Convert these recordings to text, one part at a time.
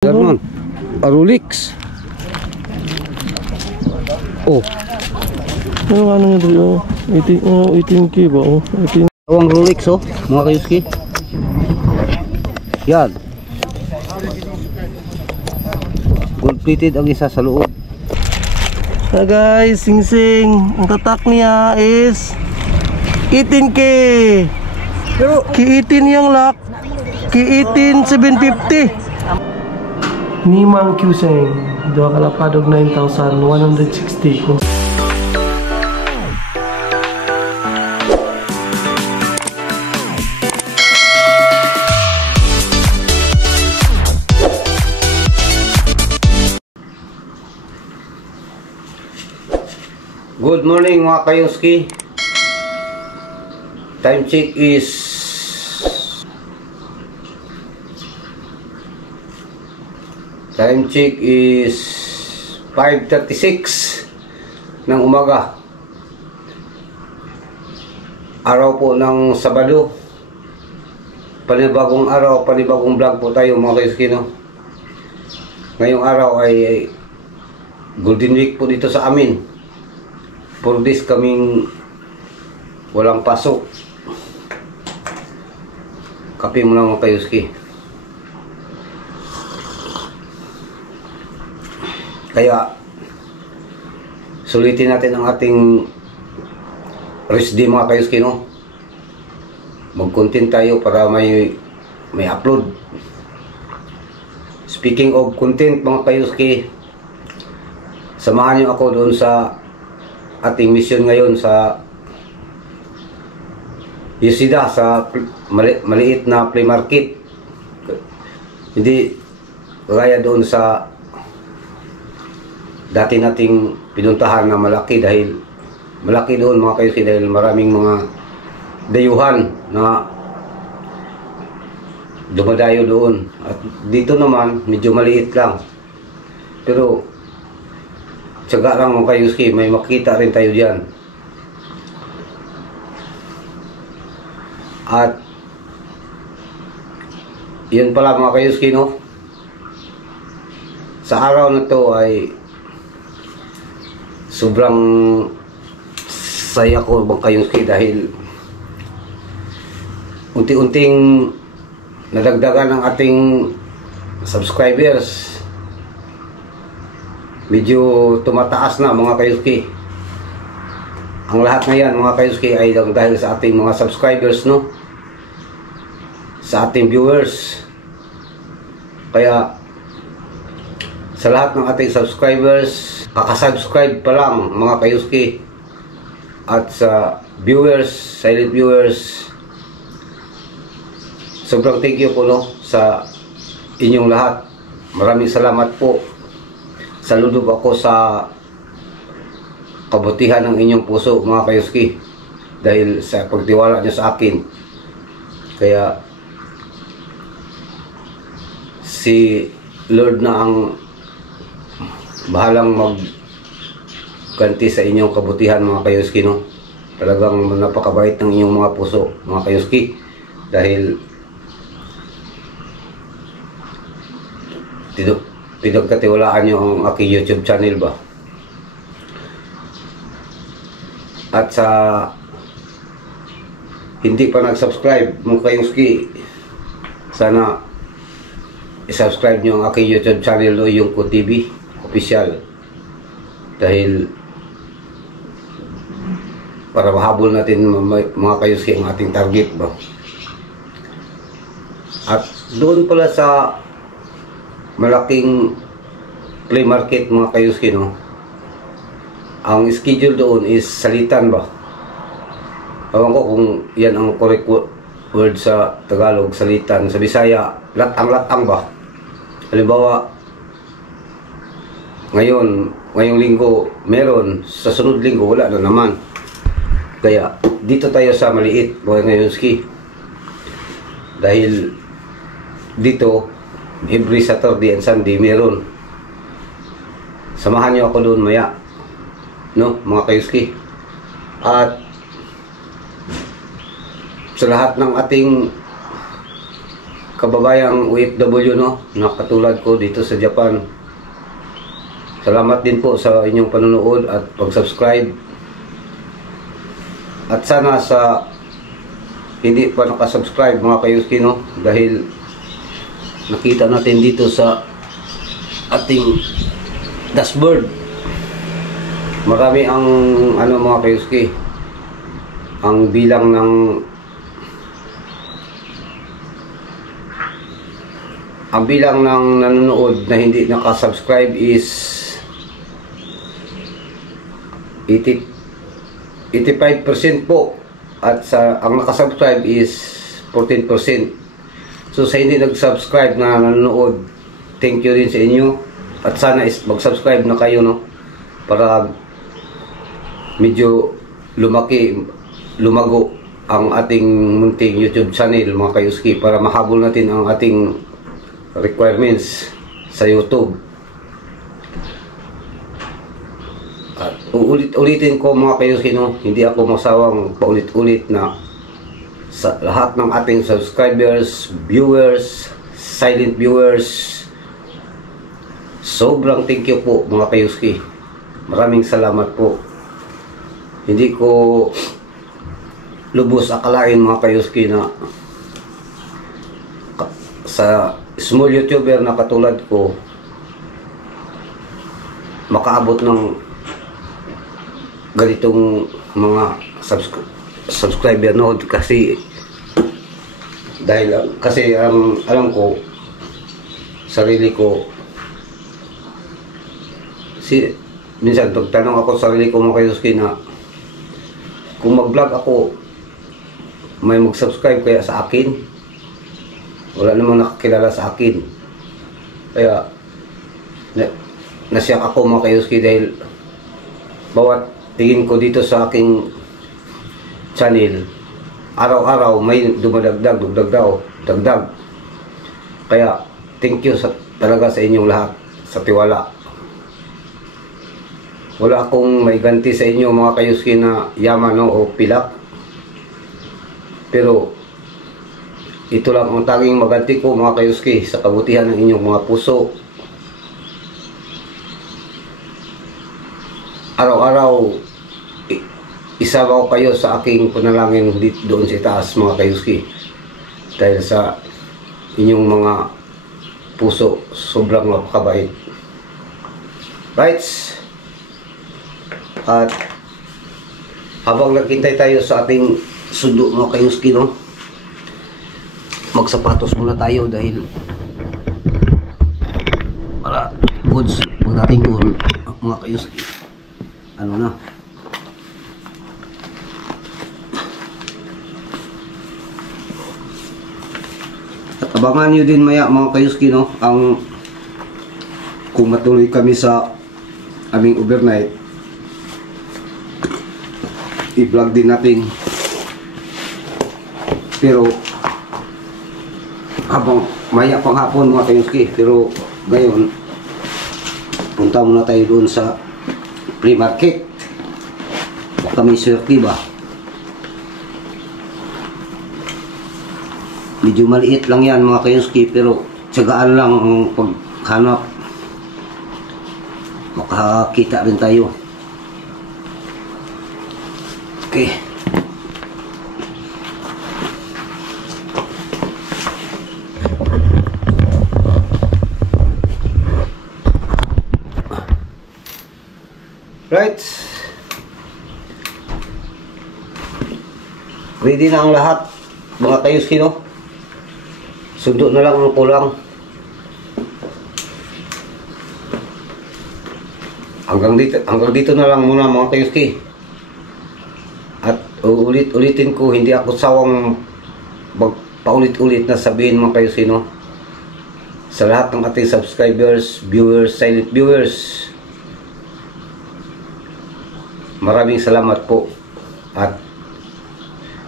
Ganon. Arulix. Oh. Ano nga dito? 18K ba? 18. Awang Rolex oh, mga kayuski. Yan. Gold plated ang isa sa loob. Guys, sing-sing. Ang tatak niya is 18K. Pero K18 yung lock. K18 750. Nimang Qseng. Dua kalapadog 9,160. Good morning mga kayuski. Time check is 5:36 ng umaga. Araw po ng Sabado. Panibagong araw, panibagong vlog po tayo mga kayuski, no? Ngayong araw ay Golden Week po dito sa amin. 4 days kaming walang pasok. Kape muna mga kayuski. Kaya sulitin natin ang ating rest day mga kayuski, no? Mag-content tayo para may upload. Speaking of content mga kayuski, samahan niyo ako doon sa ating mission ngayon sa Yesida, sa maliit na flea market. Hindi gaya doon sa dati nating pinuntahan na malaki, dahil malaki doon mga kayuski, dahil maraming mga dayuhan na dumadayo doon. At dito naman medyo maliit lang, pero tiyaga lang mga kayuski, may makita rin tayo dyan. At yun pala mga kayuski, no? Sa araw na to ay sobrang saya ko mga kayuski, dahil unti-unting nadagdagan ang ating subscribers. Medyo tumataas na mga kayuski. Ang lahat na yan mga kayuski ay dahil sa ating mga subscribers, no? Sa ating viewers. Kaya sa lahat ng ating subscribers, kakasubscribe pa lang mga kayuski, at sa viewers, silent viewers, sobrang thank you po, no, sa inyong lahat. Maraming salamat po. Saludo ako sa kabutihan ng inyong puso mga kayuski, dahil sa pagtiwala niyo sa akin. Kaya si Lord na ang bahalang magganti sa inyong kabutihan mga kayuski, no? Talagang napakabait ng inyong mga puso mga kayuski, dahil pinagkatiwalaan nyo ang aking YouTube channel ba. At sa hindi pa nag-subscribe mga kayuski, sana i-subscribe nyo ang aking YouTube channel, no, yung Ko TV Official, dahil para mahabol natin mga kayuski ang ating target ba. At doon pala sa malaking flea market mga kayuski, no, ang schedule doon is salitan ba. Ewan ko kung yan ang correct word sa Tagalog, salitan. Sa Bisaya, latang-latang ba. Halimbawa, ngayong linggo meron, sa sunod linggo wala na naman. Kaya dito tayo sa maliit mga kayuski, dahil dito every Saturday and Sunday meron. Samahan nyo ako doon maya, no mga kayuski. At sa lahat ng ating kababayang OFW, no, na katulad ko dito sa Japan. Salamat din po sa inyong panonood at pag-subscribe. At sana sa hindi pa nakasubscribe mga kayuski, no, dahil nakita natin dito sa ating dashboard, marami ang ano mga kayuski, ang bilang ng nanonood na hindi nakasubscribe is 85% po, at ang nakasubscribe is 14%. So sa hindi nag-subscribe na nanonood, thank you din sa inyo, at sana mag-subscribe na kayo, no, para medyo lumago ang ating munting YouTube channel mga kayuski, para mahabol natin ang ating requirements sa YouTube. At ulitin ko mga kayuski, no, hindi ako masawang paulit-ulit na sa lahat ng ating subscribers, viewers, silent viewers, sobrang thank you po mga kayuski. Maraming salamat po. Hindi ko lubos akalain mga kayuski na sa small YouTuber na katulad ko makaabot ng ganitong mga subscriber, no, kasi alam ko sarili ko, minsan tanong ako sa sarili ko mga kayuski na kung mag-vlog ako, may mag-subscribe kaya sa akin? Wala namang nakakilala sa akin. Kaya nasyak ako mga kayuski, dahil bawat tingin ko dito sa aking channel, araw-araw may dumadagdag, dagdag. Kaya thank you talaga sa inyong lahat sa tiwala. Wala akong may ganti sa inyo mga kayuski na yaman, no, o pilak. Pero ito lang ang tanging maganti ko mga kayuski, sa kabutihan ng inyong mga puso. Araw-araw isama ko kayo sa aking panalangin doon sa itaas mga kayuski, dahil sa inyong mga puso, sobrang napakabait. Right? At habang naghintay tayo sa ating sundo mga kayuski, no, magsapatos muna tayo, dahil para goods pagdating doon mga kayuski, ano na, at abangan nyo din maya mga kayuski, no, kung matuloy kami sa aming overnight, i-vlog din natin. Pero habang maya pang hapon mga kayuski, pero ngayon punta muna tayo doon sa free market. Baka may swerte ba? Medyo maliit lang yan mga kayuski, pero tiyagaan lang ang paghanap, makakita rin tayo. Okay. Right. Ready na ang lahat mga kayuski, no? Sundo na lang ang kulang. Hanggang dito na lang muna mga kayuski. At ulitin ko, hindi ako sawang paulit-ulit na sabihin mga kayuski, no? Sa lahat ng ating subscribers, viewers, silent viewers, maraming salamat po. At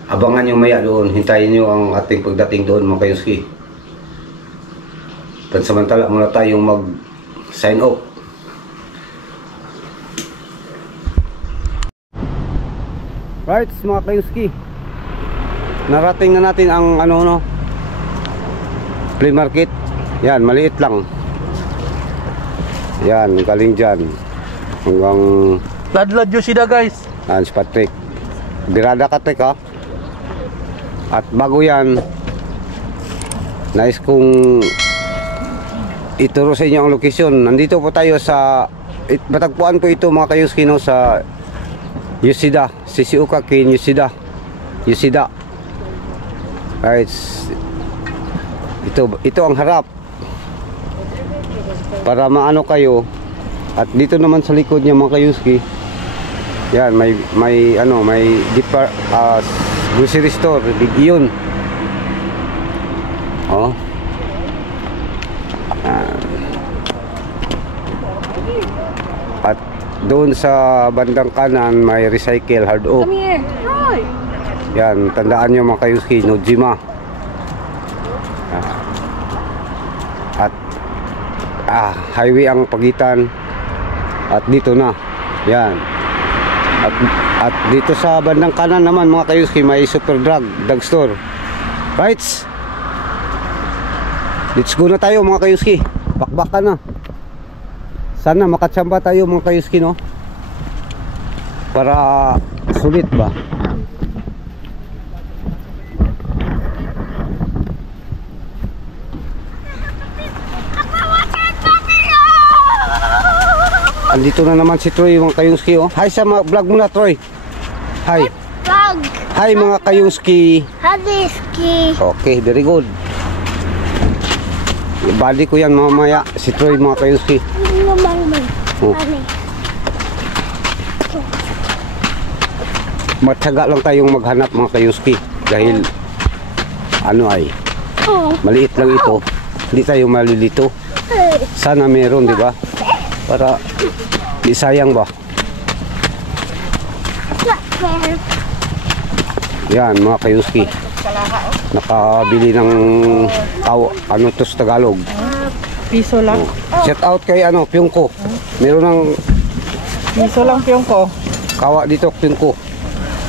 abangan nyo maya doon, hintayin nyo ang ating pagdating doon mga kayuski. Pansamantala muna tayong mag sign off. Right mga kayuski, narating na natin ang flea market. Yan, maliit lang. Yan, galing dyan hanggang Ladlad yung sida guys. Hans Patrick. Birada ka, Tek, ha? At bago yan, nais kong ituro sa inyo ang location. Nandito po tayo sa matagpuan po ito mga kayuski, no, sa Yosida, Shizuoka Ken Yosida. Right. Ito ang harap para maano kayo. At dito naman sa likod niya mga kayuski, yan, may grocery store, Big Iyon. Oh. At doon sa bandang kanan may recycle hard oak. Come here. Roy. Yan, tandaan nyo mga kayuski, Nojima. At highway ang pagitan. At dito na. Yan. At dito sa bandang kanan naman mga kayuski, may super drugstore. Right? Let's go na tayo mga kayuski. Bakbakan na. Sana makatsamba tayo mga kayuski, no? Para sulit ba? Andito na naman si Troy mga kayuski, oh. Hi sa mga vlog muna, Troy. Hi. Vlog. Hi mga kayuski. Hadiski. Okay, very good. Ibali ko yan mamaya si Troy mga kayuski. Oh. Matyaga lang tayong maghanap mga kayuski dahil ano ay maliit lang ito. Hindi tayo malilito. Sana meron, di ba? Para di sayang ba? Yan mga kayuski, nakabili ng ano to sa Tagalog, Piso lang. shout out kay ano, Pyongko. Meron ng Piso lang piyong ko. kawa dito, Pyongko.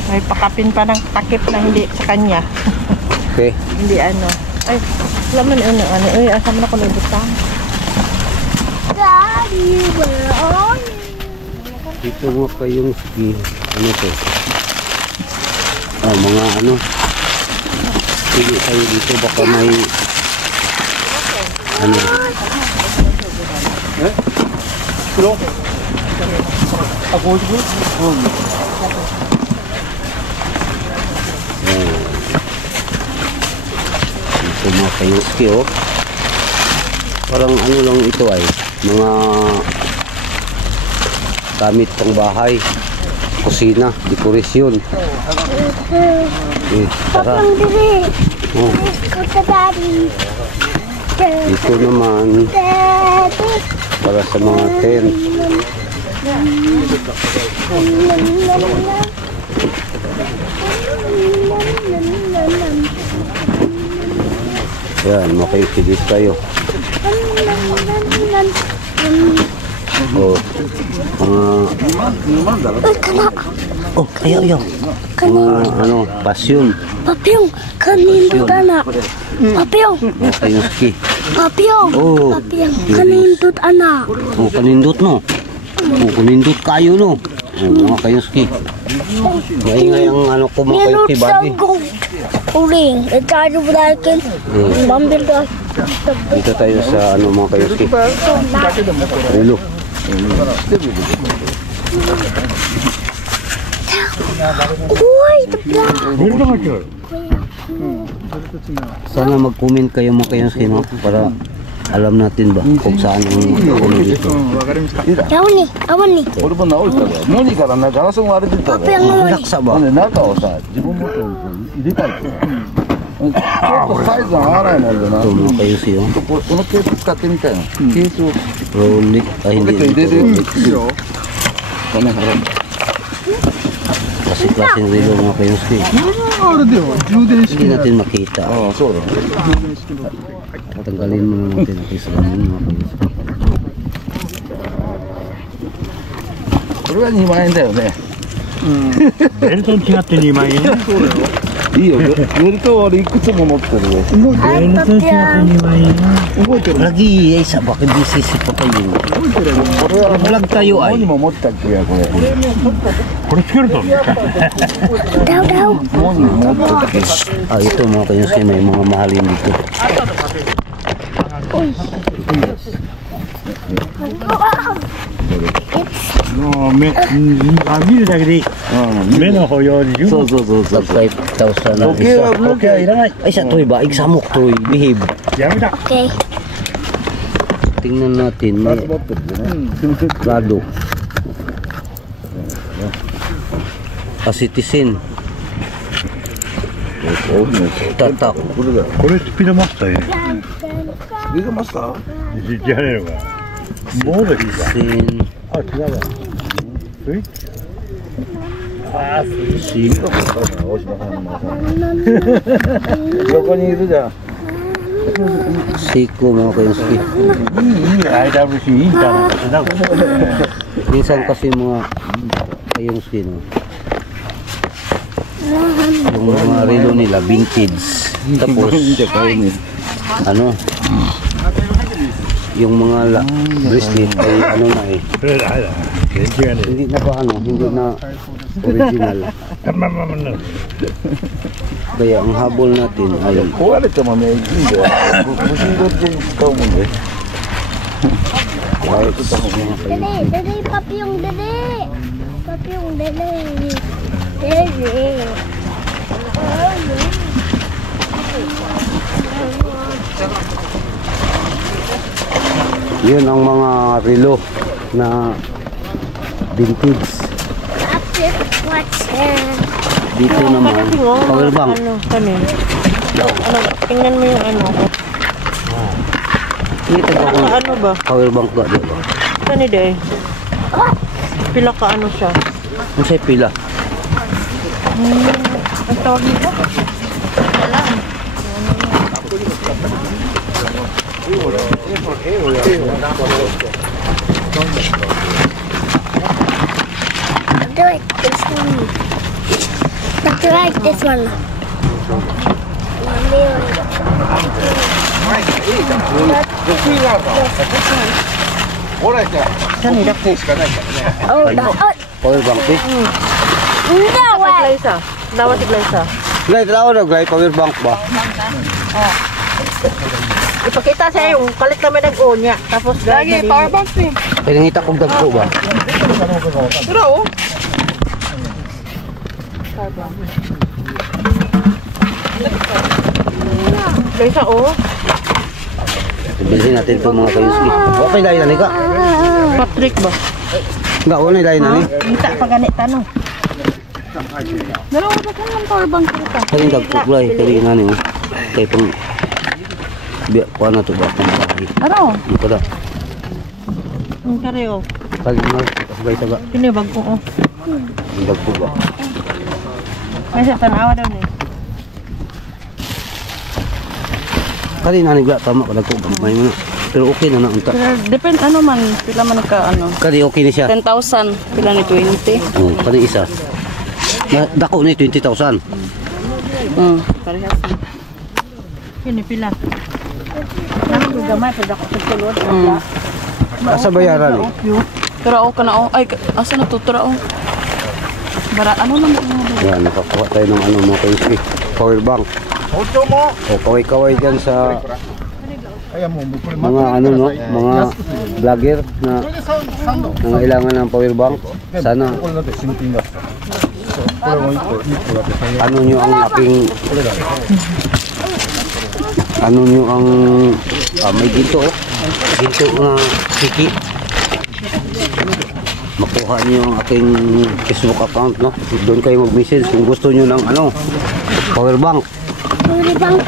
May pakapin pa ng takip na hindi sa kanya. Okay. Hindi ano. Ay, laman ano. Uy, asam na ko lubutang. Daddy, where are you? Dito mga kayuski, ano to? Mga ano, pili tayo dito, baka may ano. Ito mga kayuski, oh. Parang ano lang ito ay mga gamit pang bahay, kusina, dekorasyon. Tara. Ang dili. Oh, Let's go to Daddy. ito naman Daddy. para sa mga tent. Yan, makikidis tayo. Oh, oh, ayaw. Ano, pasyon. Papyong, kanindot anak. Papyong, Mga kayuski. papyong, Oh, papyong, kanindot anak. Oh, kanindot no. Oh, kanindot kayo no. Oh, mga kayuski. Maingay ang ano ko mga kayuski, buddy. Uling, tayo berakin. Bambil dah. Dito tayo sa ano mga kayuski. Rilo. Uy, terbang. Sana mag-comment kayo mga kayuski, no? Para alam natin ba kung saan ang ano dito. Awan ni, awan ni. 俺も直したら無理からなガラスも割れてた Apa ら yang awan ni? Laksa ba? ほんで中をさ自分も入れたいとちょっとサイズが合わないもんでな Ito mga kayuski, oh. このケース使ってみたいなケースを Rolik. Ay, ポケ hindi ット入れ dito. る Rolik. この辺 Klase-klaseng rilo mga kayuski. Hindi natin makita. ああそうだね Tanggalin muna natin ang kisalamin mga kayuski. これは2万円だよねベルトに違って2万円。いいよ。よりかは俺いくつも持ってるよ。 Ay, Tatyan. Lagi ay sa bakit busy pa kayo. これは Vlog tayo ここ ay. にも持ったっけやこれ。 Daw, daw. ここにも持ってたっけ。 Ah, ito mga kayuski, may mga mahalin dito. Ah, 見るだけでいい。目の保養に十分。 Sa 5,000 na 時計は isa. 時計はいらない。 Ay, sa toy ba? Iksamok toy. Behave. やめた。 Okay. Tingnan natin. May 持ってるんでね。 lado. Asitisin. 大きな Tatak. これだよ。これスピードマスターや。スピードマスター？じゃねえのか。もうでいいか。 Sin. あ、違うわ。スイッチ。ああ、スイッチ。 Si. 大島さんの横にいるじゃん。 Siko mga kayuski. いい IWC インターなんかしなくて。 Minsan kasi mga kayuski, no? Yung mga relo nila, vintage. Tapos, いいじゃん買いに。 ano, yung mga bracelet ay ano na eh. それだ、あれだ。全然ね。 Hindi na ba ano, hindi na original. まあまあまあ。 Kaya ang habol natin ay 壊れてもねいいんだよ。欲しい時に使うもんで。 kahit Dali, dali, papiyong dali. Papiyong dali. Dali. yun ang mga relo na vintage. What's that? Dito naman, power bank. Ano, kanin. Ano, tingnan mo yung ano. Dito ba kung Ano ba? power bank ga dito? Kani day. Pila ka ano siya? Kung sa'y pila. Ang tawag nito? Do it this one. But you like this one. Oh, that. Power bank eh. No way. Glaysa. Dawa si Glaysa. Glay, tao na glay, power bank ba? Ipakita sa yung kalit naman nag-unya. Tapos lagi power bank ni. Kaya nangita kong dagko ba? Pero oh. Glaysa oh. Bilhin natin itong mga kayuski. Okay, dahil na ni ka. Patrick ba? Nga, wala dahil na ni. Kita pa ganit tanong. Dalawa ba ka ng power bank kita? Kaya dagko glay, kaya na ni. Kaya pang biya ko na ito ba? Ano? Ano ka da? Ang kareo. Kaya na, glay taga. Pinibag ko oh. Ang dagko ba? May sa tanawa daw ni. Kaya na ni, tama ka dagko. May mo na. Pero okay na na unta. Pero depend ano man, pila man ka ano. Kaya okay na siya. 10,000, pila ni 20. Oh, kaya isa. Dako na 20,000. Parehas. Yun ni pila. Nang gamay pud ako sa sulod. Asa bayaran eh? Turao ka na oh. Ay, asa na to turao? Bara ano man mo? Yan, nakakuha tayo ng ano mga kayuski. Power bank. O kaway-kaway dyan sa mga ano no, mga vlogger na nangailangan ng power bank. Sana ano nyo ang aking ano nyo ang may ginto na siki, makuha nyo ang aking Facebook account no, doon kayo mag-message kung gusto nyo ng ano power bank. Power bank.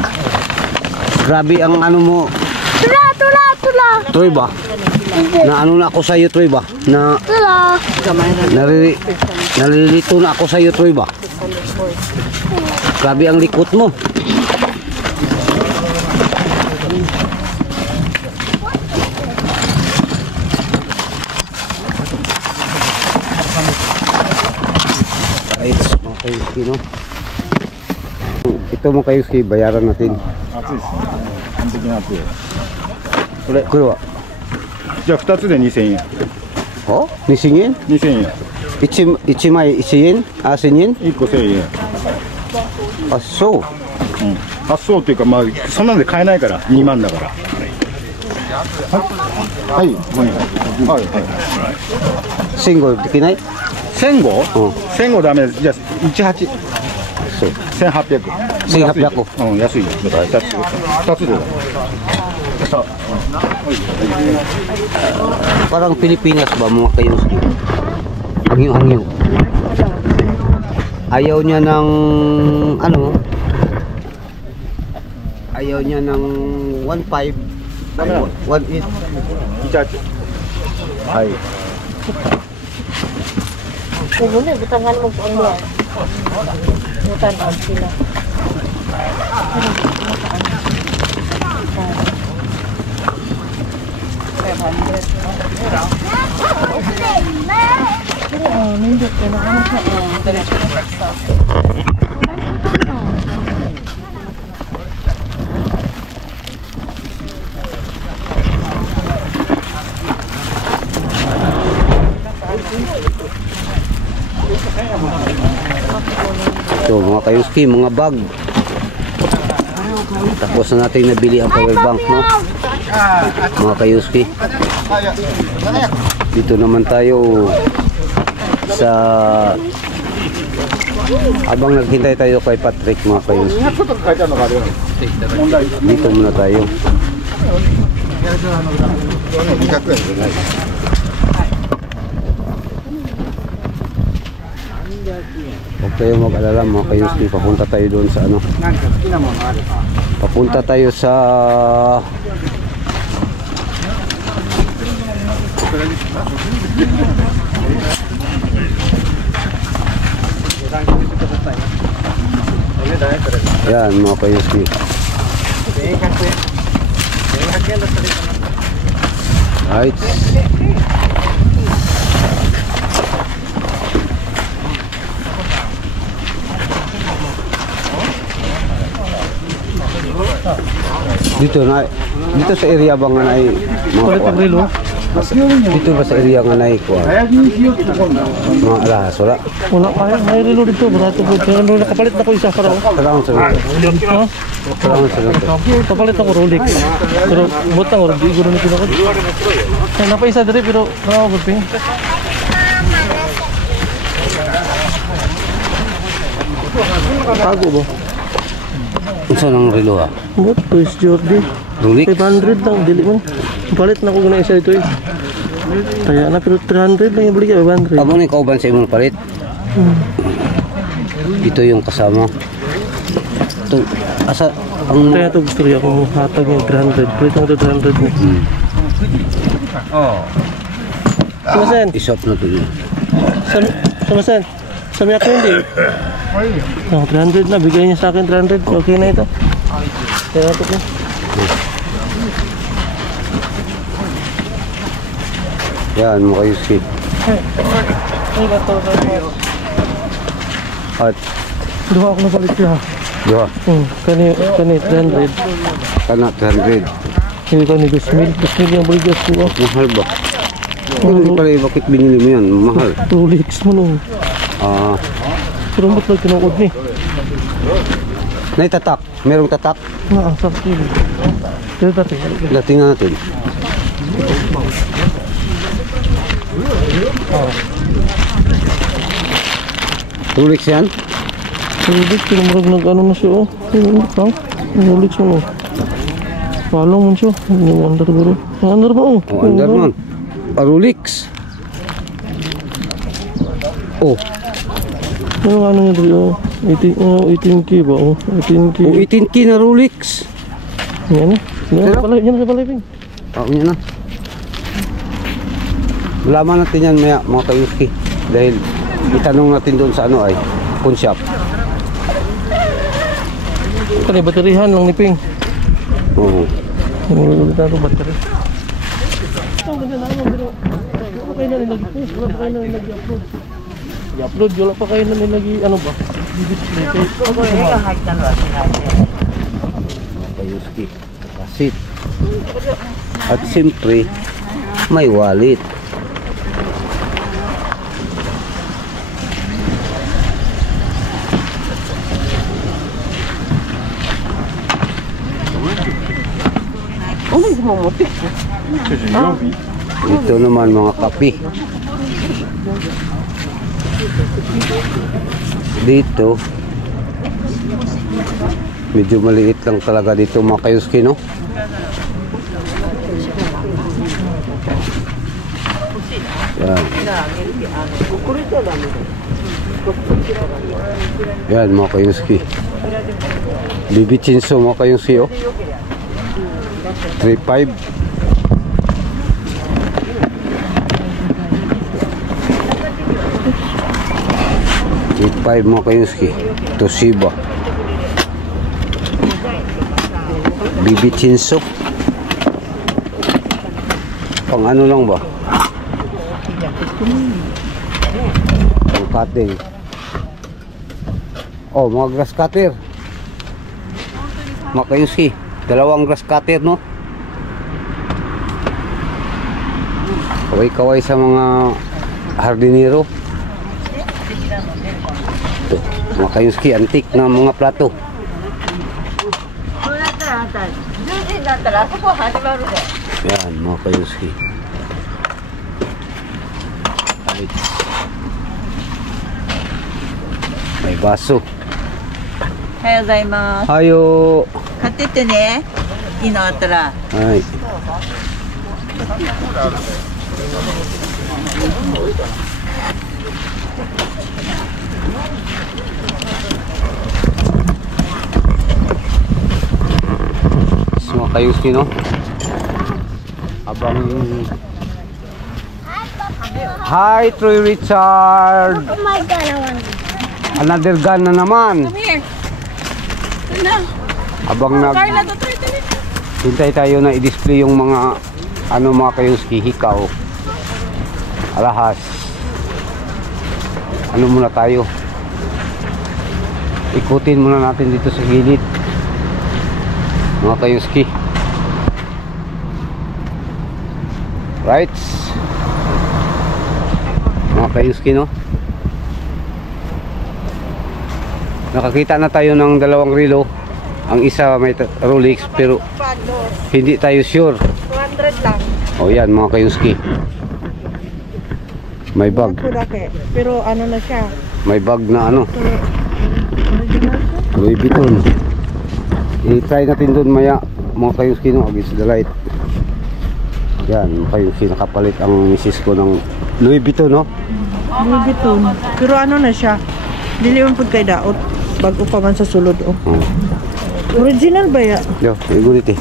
Grabe ang ano mo Tula. Troy ba? Na ano na ako sa iyo Troy ba? Na Tula. nalilito na ako sa iyo Troy ba? Grabe ang likot mo. It's okay, no? ito mga kayuski, bayaran natin. 熱いですね。完璧な熱い。これはじゃあ2つで2000円。 oh, 2000円2000円。 1枚1円あ、1000円1個1000円。あ、そう発送っていうか、まあそんなんで買えないから2万だから。はい。はい。はい。はい。 1000できない1005？うん。1005ダメです。じゃあ18。そう1800。 1800うん、安いよ。2つで。 parang Pilipinas ba mga kayuski, hangyo-hangyo. Ayaw niya ng ano, ayaw niya ng 1.5 1.8 18。はい。 Puno, butangan mo po ang mga. Butangan sila. Nindot ka na ano sa diretso na sa. So mga kayuski, mga bag. Tapos na natin nabili ang power bank, no? Mga kayuski. Dito naman tayo sa abang naghintay tayo kay Patrick, mga kayuski. Dito muna tayo. 200円じゃない。 Huwag kayo mag-alala mga kayuski, papunta tayo doon sa ano, papunta tayo sa yan mga kayuski. Right. Dito sa area ba nga nai mga kuwan? Dito ba sa area nga nai kuwan? Mga alahas, wala? Wala kaya, may relo dito, barato po. Pero nakapalit na ko isa para ko. Kailangan sa nito. Ha? Kailangan sa nito. Kapalit ako Rolex. Pero butang ko, di guro na kinakot. Kaya napaisa diri pero nakakot pa yun. Tago ba? Unsa nang relo ha? But, Toys Jordi. Rolex? 500 lang, dili man. Kapalit na ko guna isa ito eh. Kaya na, pero 300 lang yung balik ka, 500. Amo ni kauban sa imong palit. Ito yung kasama. Ito, asa ang Kaya ito gusto rin akong hatag yung 300. Palit lang ito 300 mo. Samasen? isop na to yun. Samasen? Sami ako hindi. Oh, 300 na, bigay niya sa akin 300. Okay na ito. Kaya ito po. Yan, mga kayuski. Ay, bato. At Duha ako napalit siya. duha, Kani 300. kana 300. Hindi kani 2,000. 2,000 yung baligas ko. Mahal ba? Hindi pala, bakit binili mo yan? Mahal. Rolex mo nung. Ah, Pero ba't lang kinukod ni? naitatak. Merong tatak. Ang sakit. Kaya dati. Tingnan natin. Rolex yan? Rolex, pinamurag nag-ano na siya. Hindi ka? Rolex mo. Palong mo siya. Yung under guro. Yung under ba? Oh, under man. Rolex. Oh, Yung ano niya dito. 18K ba? 18K. 18K na Rolex. Yan na. Yan sa palay. Yan sa palay. Oh, yan na. Malaman natin yan maya, mga kayuski. Dahil itanong natin doon sa ano ay, pawn shop. Kani baterihan lang ni Ping. Oo. Ulit na ito bateri. Ang ganda na naman pero wala pa kayo na nilagi-post. Wala pa kayo na nilagi-upload. I-upload. Wala pa kayo na nilagi ano ba? Kayuski, kasit. At siyempre, may wallet. Ito naman mga kape. Dito medyo maliit lang talaga dito mga kayuski, no? Yan. Yan mga kayuski. Bibi Chinso mga kayuski, oh. 3.5. Mga kayuski. Toshiba. Bibi Chinso. Pang ano lang ba? Pang cutting. Oh, mga grass cutter. Mga kayuski. Dalawang grass cutter, no? Kaway-kaway sa mga hardinero. Ito, mga kayuski, antik na mga plato. Yan, mga kayuski. May baso. Hayo gozaimasu. Hayo. 買ってってね。いいのあったら。はい。Semua kayu sini, no? Abang. Hi, Troy Richard. Oh my God, I want Another gun na naman. Come here. Ito na. Abang nag Carla, tutuloy. hintay tayo na i-display yung mga ano mga kayuski, hikaw, alahas. Ano muna tayo? Ikutin muna natin dito sa gilid. Mga kayuski. Right? Mga kayuski, no? Nakakita na tayo ng dalawang relo. Ang isa may Rolex pero hindi tayo sure. 200 lang. O yan mga kayuski. May bag. Pero ano na siya? May bag na ano. Louis Vuitton. I-try natin doon maya mga kayuski, no, against the light. Yan mga kayuski, nakapalit ang misis ko ng Louis Vuitton, no? Louis Vuitton. Pero ano na siya? Dili man pud kay daot. Bago pa man sa sulod, oh. Original ba ya? Yo, igulit eh.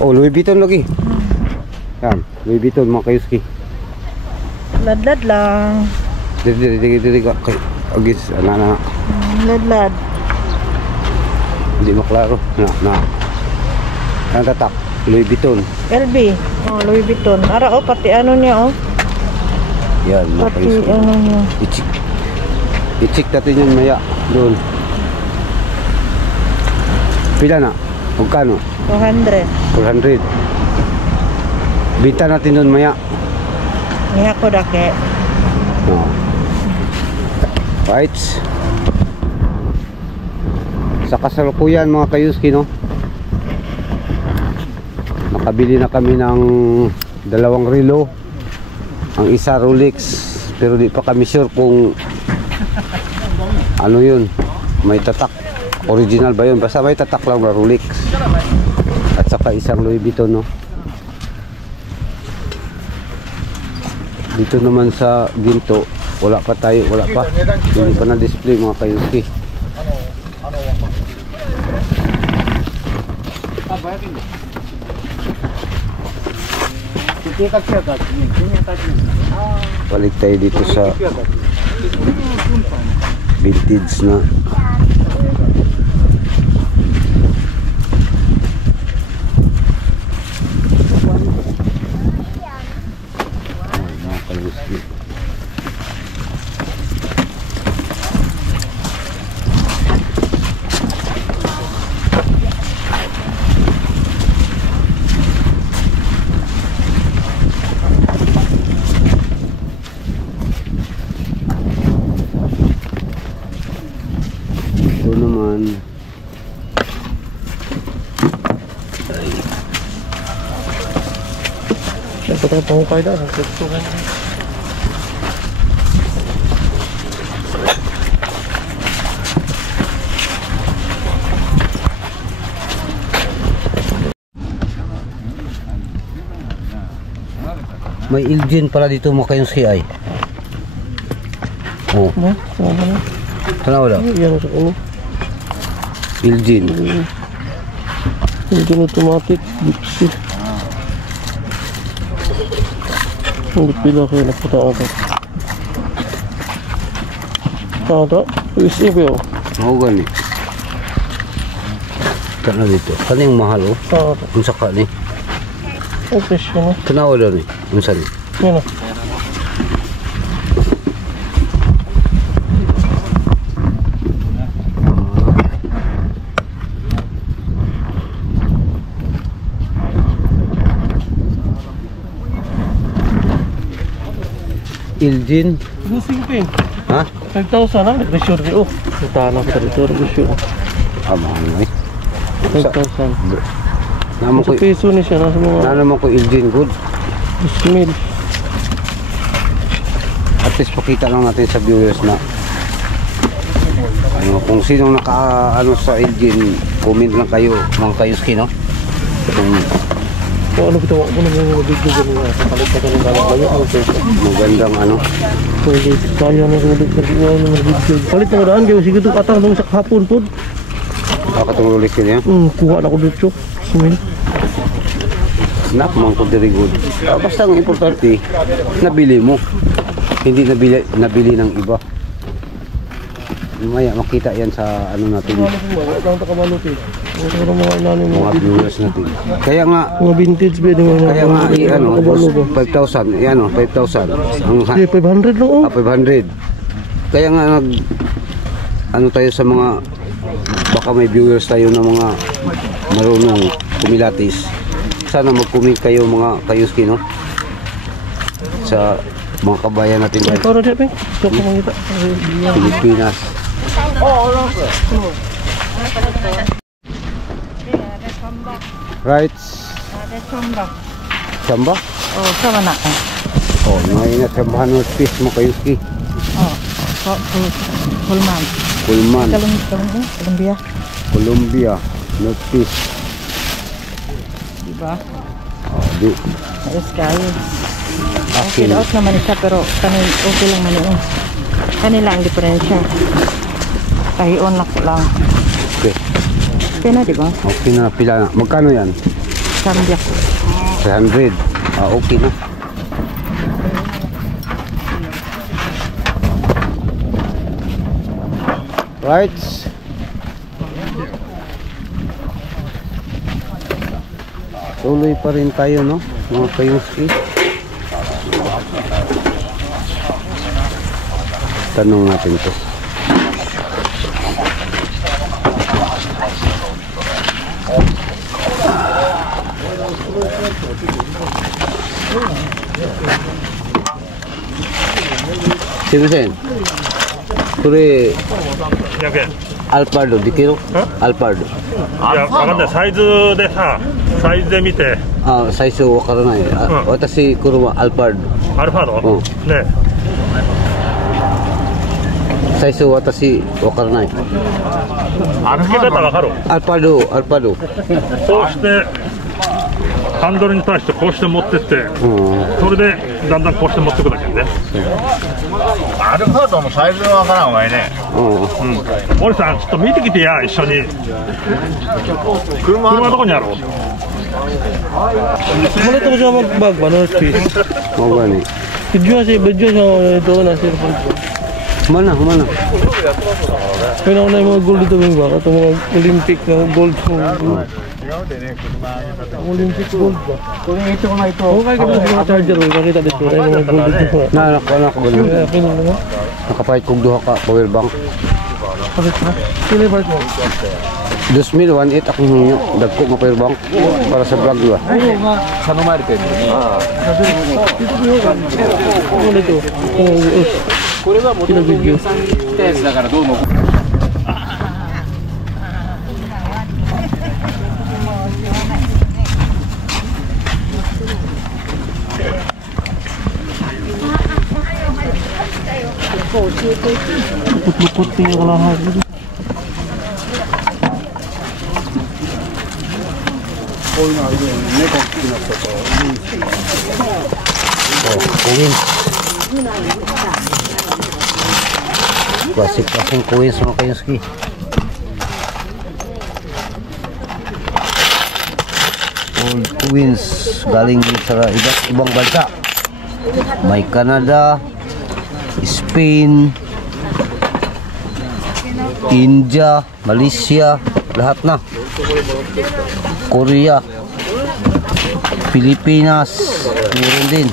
Oh, Louis Vuitton lagi. Yan, Louis Vuitton mga kayuski. Ladlad lang. Dili ka kay agis ana. Ladlad. Hindi maklaro. Ang tatak, Louis Vuitton. LB. Oh, Louis Vuitton. Ara, oh, pati ano niya, oh. Yan, mga Pati kayuski. ano niya. I-check natin yan maya doon. Pila na? Magkano? 200. 400. Binta natin doon maya. Niya ko dake. No. Right. Sa kasalukuyan mga kayuski, no? Nakabili na kami ng dalawang relo. Ang isa Rolex. Pero di pa kami sure kung ano yun. May tatak. Original ba yun? Basta may tatak lang na Rolex. At saka isang Louis Vuitton, no? Dito naman sa ginto, wala pa tayo, wala pa. Hindi pa na-display mga kayuski. Balik tayo dito sa vintage na. yan. Siyempre tayo pangukay na. Siyempre tayo. May Elgin pala dito mga kayuski ay. Oh, No? Ano? tanaw daw. Yan sa ulo. Elgin. Hindi automatic. Dipsy. Hindi pila kayo naputa ako. Ito? USB yun. Oo gani. Tanaw dito. Kaning mahal oh. Ito. Unsa ka ni? Ang presyo no? Tanaw daw ni. Unsa ni? Yan o. Elgin. Gusto Ha? 5,000 lang. Presyo rin o. Itahan ako dito. Presyo. Ah, mahal na eh. 5,000. Naman ko, Sa peso ni siya. Nasa mga naman ko Elgin good. 10,000. At least pakita lang natin sa viewers na ano, kung sinong naka sa Elgin, comment lang kayo mga kayuski no. Kung ano gitawa ko naman yung video ganun nga. Kapalit na ganun galang bayo. Magandang ano. Pwede. Kaya na sulit na video. Palit na madaan kayo. Sige ito katang nung sa kahapon po. Kakatululik ko niya. Kuha na ko dito. 10,000. Snap man ko diri good. Basta ang importante nabili mo. Hindi nabili ng iba. Maya makita yan sa ano natin, mga viewers natin. Kaya nga Mga vintage ba yung kaya nga ano 5,000, yan oh 5,000. Ang 500 lang oh. 500. Kaya nga nag ano tayo sa mga baka may viewers tayo na mga marunong kumilatis. Sana mag-comment kayo mga kayuski no. Sa mga kabayan natin dyan Ikaw na dyan, Peng. Ito ko makita. Pilipinas. Right. Samba? Oh, sama na. Oh, may nasambahan ng fish mo kayuski. Oh, Hulman. Kulman, Colombia. Colombia, North Fish. Diba? Oh, di. Ayos kayo. Okay Akin. out naman siya pero okay lang man yun. Kanila ang diferensya. Kahiyon na ko lang. Okay. Okay na, diba? Okay na, pila na. Magkano yan? Sambyak. 300. Ah, okay na. Right. Tuloy pa rin tayo, no? Mga kayuski. Tanong natin to. Sino-sen? Kure 200円。 Alpardo, di kilo? Alpardo. いや、わかんない。サイズでさ、サイズで見て、 Ah, size wa karanay. Watashi kuruma Alpardo. アルファード、うんね、 Size watashi wa karanay. つけ方わかる。 Alpardo. こうして、ハンドルに対してこうして持ってって、 それでだんだんこうして持ってくだけね。アルファードのサイズがわからんわいね。俺さん、ちょっと見てきてや、一緒に。車どこにある？ Malit ako siya mag-bag ba? North Face. Mau gani. Video siya ito na cellphone ko. Mana? Kaya na yung mga gold dito yung baka. Ito mga Olympic na gold. Olympic gold ba? Oo, kaya kami sa mga charger. Nakita dito na yung mga gold dito. Anak ko gani. Kaya kaya naman. Nakapahit kog duha ka power bank. Kapit na. Sila ba ito? 2018 akong hinyo. Dagko nga power bank para sa vlog ba. Ano ito? Sila video. Lupot-lupot niya kalahas. Queens. Klasik-klasik Queens mga kayuski. Old Queens galing sa iba't ibang bansa. May Canada, Spain, India, Malaysia, lahat na. Korea, Pilipinas, meron din.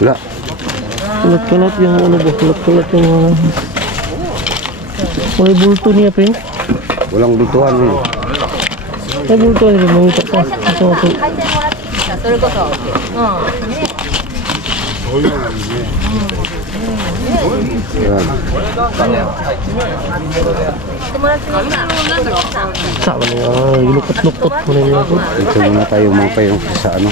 Wala. Kalat-kalat yung ano ba? Kalat-kalat yung mga... May bulto niya, Pin? Walang bultuhan. May bulto niya, mangitak ka. Ito. Yan. Sama niya, ilukot-lukot mo na niya. Dito muna tayo mga kayong sa ano.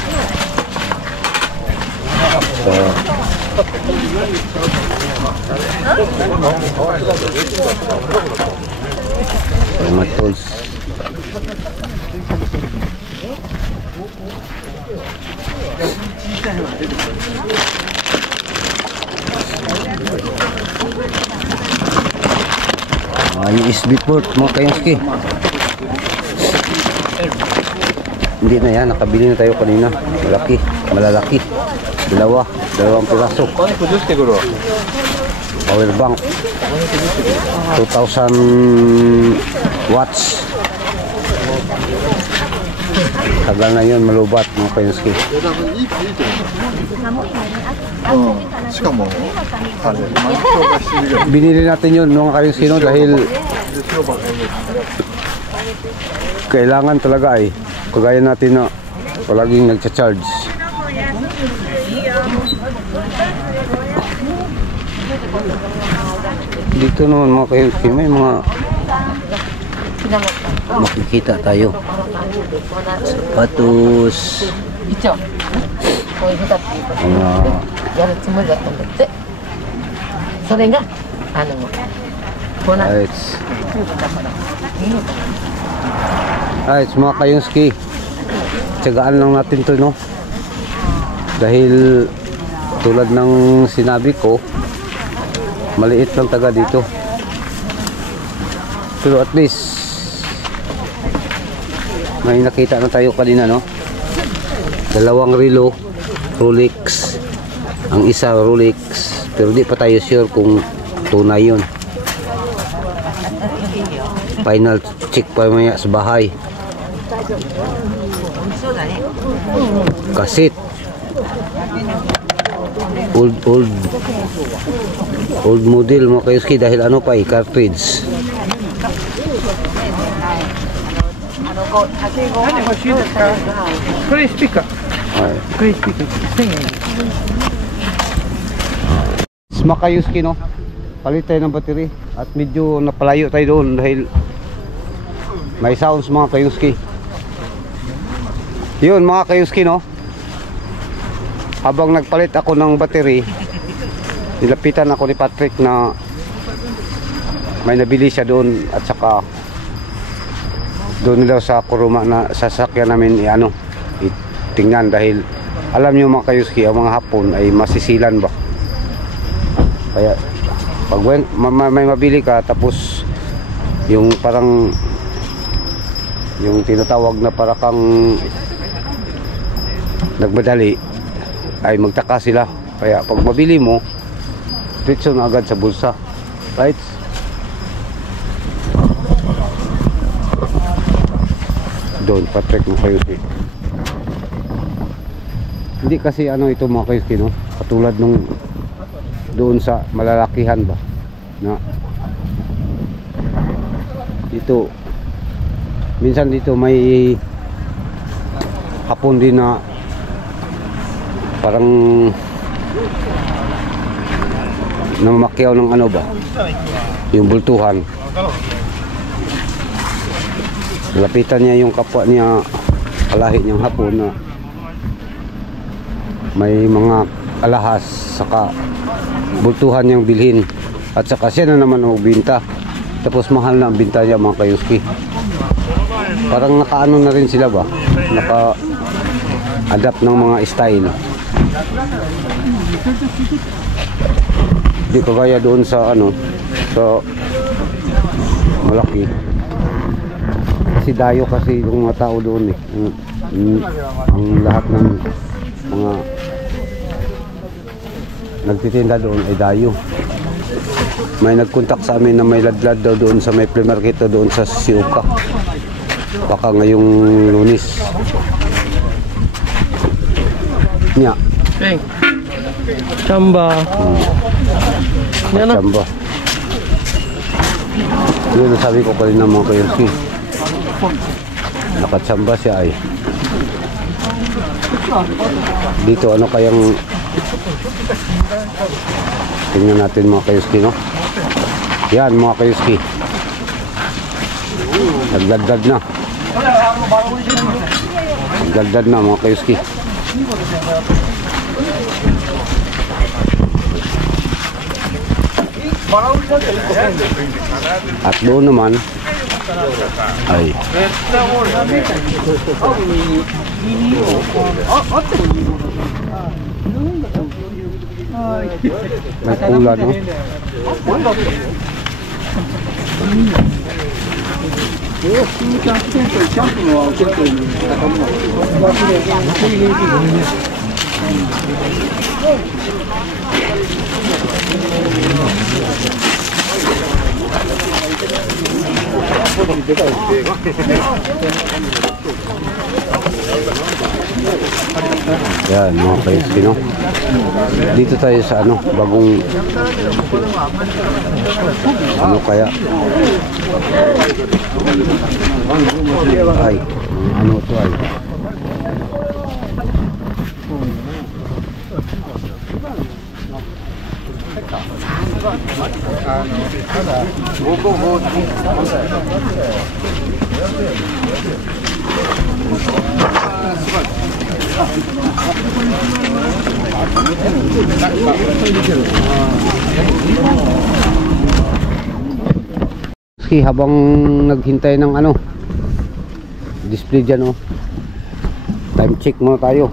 Sa mga tools. USB port mga kayongski. Hindi na yan, nakabili na tayo kanina. Malalaki. Dalawang piraso. Power bank 2,000 watts. Tagal na yun, malubat mga kayongski. Binili natin yun mga kayongski dahil kailangan talaga ay kagaya natin na palaging nagcha-charge. Dito naman mga kayongski may mga makikita tayo. Sapatos. Ayos mga kayongski, tiyagaan lang natin to, no? Dahil tulad ng sinabi ko, maliit lang taga dito, pero at least may nakita na tayo kanina, no? Dalawang relo Rolex, ang isa Rolex, pero di pa tayo sure kung tunay yun. Final check pa maya sa bahay. Kasit old model mga kayuski, dahil ano pa cartridge. Mga kayuski, no? Palit tayo ng battery at medyo napalayo tayo doon dahil may sounds mga kayuski. Yun mga kayuski, no? Habang nagpalit ako ng battery, nilapitan ako ni Patrick na may nabili siya doon, at saka doon daw sa kuruma na sasakyan namin itingnan, dahil alam nyo mga kayuski, ang mga Hapon ay masisilan ba. Kaya pag may mabili ka tapos yung parang yung tinatawag na para kang nagmadali, ay magtaka sila. Kaya pag mabili mo, diretso na agad sa bulsa, right? Doon Patrick mo kayo, hindi kasi ito mga kayuski, no? Katulad nung doon sa malalakihan ba na dito, minsan dito may Hapon din na parang namamakyaw ng ba, yung bultuhan. Lapitan niya yung kapwa niya, kalahi niyang Hapon na may mga alahas, saka bultuhan niyang bilhin, at saka siya na naman ang magbinta, tapos mahal na ang binta niya mga kayuski. Parang nakaano na rin sila ba, naka-adapt ng mga style. Di kagaya doon sa ano, sa malaki. Kasi dayo kasi yung mga tao doon eh. Ang lahat ng mga nagtitinda doon ay dayo. May nagkontak sa amin na may ladlad daw doon sa may flea market doon sa Siuka. Baka ngayong Lunes. Nya. Chamba. Yan na. Chamba. Yun ang sabi ko kanina mga kayuski. Nakachamba siya ay. Dito ano kayang tingnan natin mga kayuski, no? Yan mga kayuski. Nagdagdag na. Nagdagdag na mga kayuski. At doon naman ay may pula, no? Yan mga kayuski, no? Dito tayo sa ano, bagong ano kaya ay ano to ay habang naghintay ng ano display dyan, oh, time check muna tayo.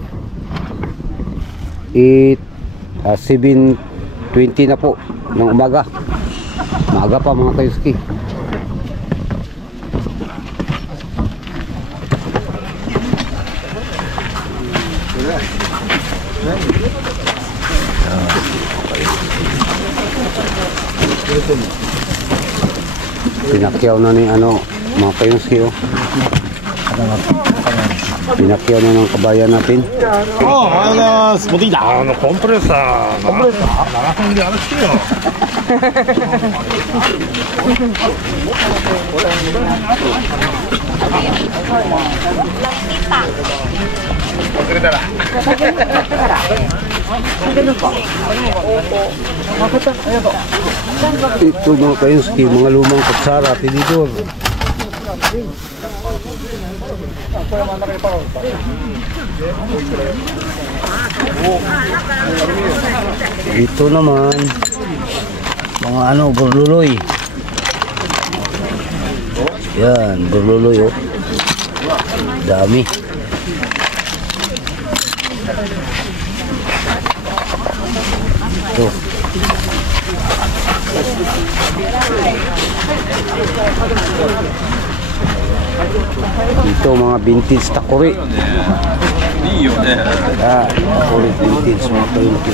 7:20 na po ng umaga. Maaga pa mga kayuski. Pinakyaw na ni ano mga kayuski, oh. Pinakyaw na ng kabayan natin. Oh,コンプレッサー長さんでやるしてよ。Ito mga kayuski, mga lumang kutsara, tinidor. Ito naman mga ano, burluloy. Yan, burluloy, oh. Dami. Ito. Ito mga vintage takuri. Takuri vintage mga kayuski.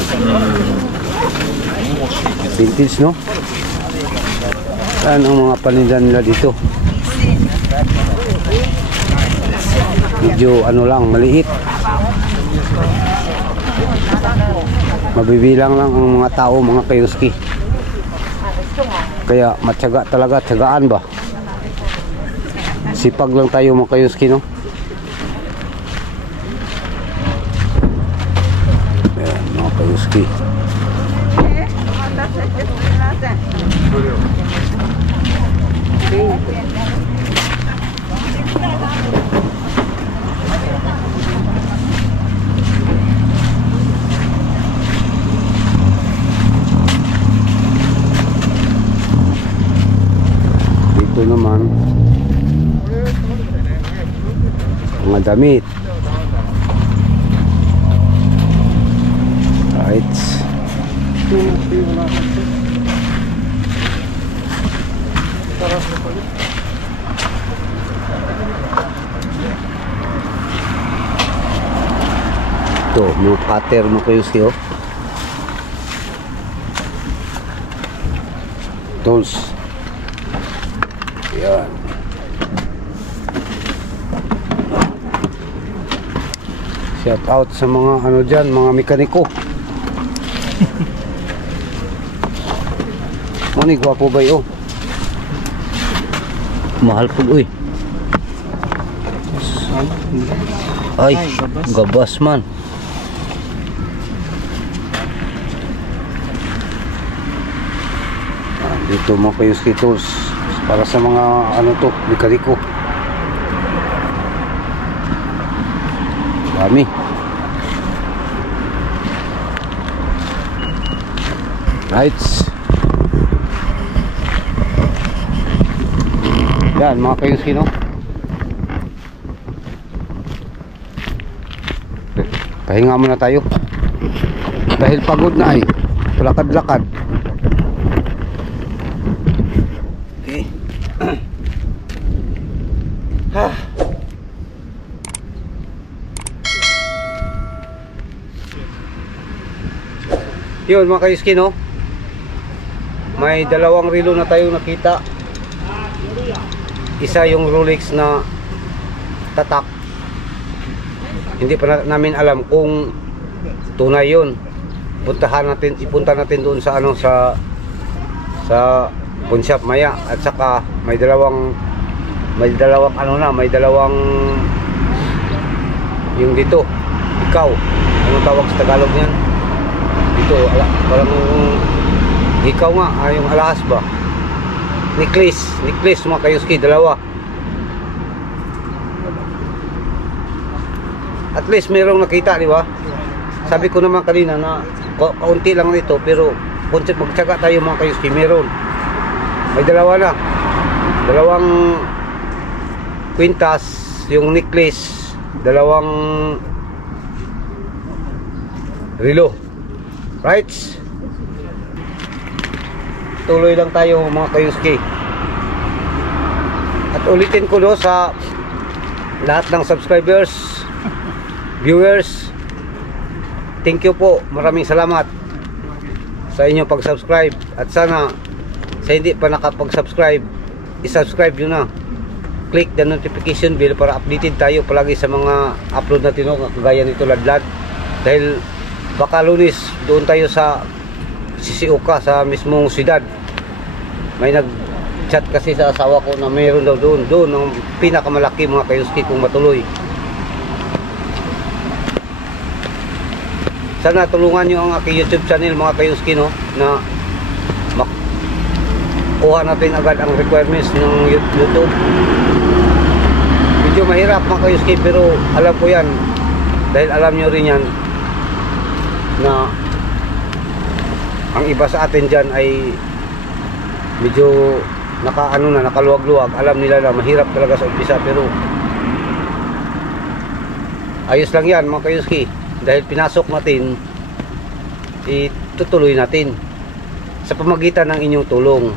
Vintage, no? Yan ang mga paninda nila dito. Medyo ano lang, maliit. Mabibilang lang ang mga tao mga kayuski. Kaya matyaga talaga, tyagaan ba? Sipag lang tayo mga kayuski, no? Ayan mga kayuski. mga damit. Right. Ito, mga cutter mo kayo siyo. Tools. Ayan. Shout out sa mga ano dyan, mga mekaniko. Mani, gwapo ba yun? Mahal po, uy. Ay, gabas man. Dito mga Kayuski tools para sa mga ano to, mekaniko. Dami. Right. Yan mga Kayuski, no? Pahinga muna tayo dahil pagod na ay lakad-lakad. Okay. Yun mga Kayuski, no? May dalawang relo na tayo nakita. Isa yung Rolex na tatak. Hindi pa namin alam kung tunay yun. Ipunta natin doon sa ano, sa pawn shop maya. At saka may dalawang yung dito, ikaw, anong tawag sa Tagalog niyan? Dito, parang ikaw nga, yung alahas ba? Necklace mga Kayuski, dalawa. At least mayroong nakita, di ba? Sabi ko naman kanina na kaunti lang nito, pero kung magtsaga tayo mga Kayuski, meron. May dalawa na. Dalawang kwintas, yung necklace, dalawang relo. Right? Tuloy lang tayo mga Kayuski. At ulitin ko do sa lahat ng subscribers, viewers, thank you po, maraming salamat sa inyong pag-subscribe. At sana sa hindi pa nakapag-subscribe, i-subscribe nyo na, click the notification bell para updated tayo palagi sa mga upload natin, no? Kagaya nito ladlad, dahil baka Lunes doon tayo sa Sisiuka, sa mismong siyudad. May nag-chat kasi sa asawa ko na mayroon daw doon ang pinakamalaki mga Kayuski kung matuloy. Sana tulungan nyo ang aking YouTube channel mga Kayuski, no? Na makuha natin agad ang requirements ng YouTube. Medyo mahirap mga Kayuski, pero alam ko yan, dahil alam nyo rin yan na ang iba sa atin dyan ay medyo nakaluwag-luwag. Alam nila na mahirap talaga sa umpisa, pero ayos lang yan mga Kayuski. Dahil pinasok natin, itutuloy natin sa pamagitan ng inyong tulong.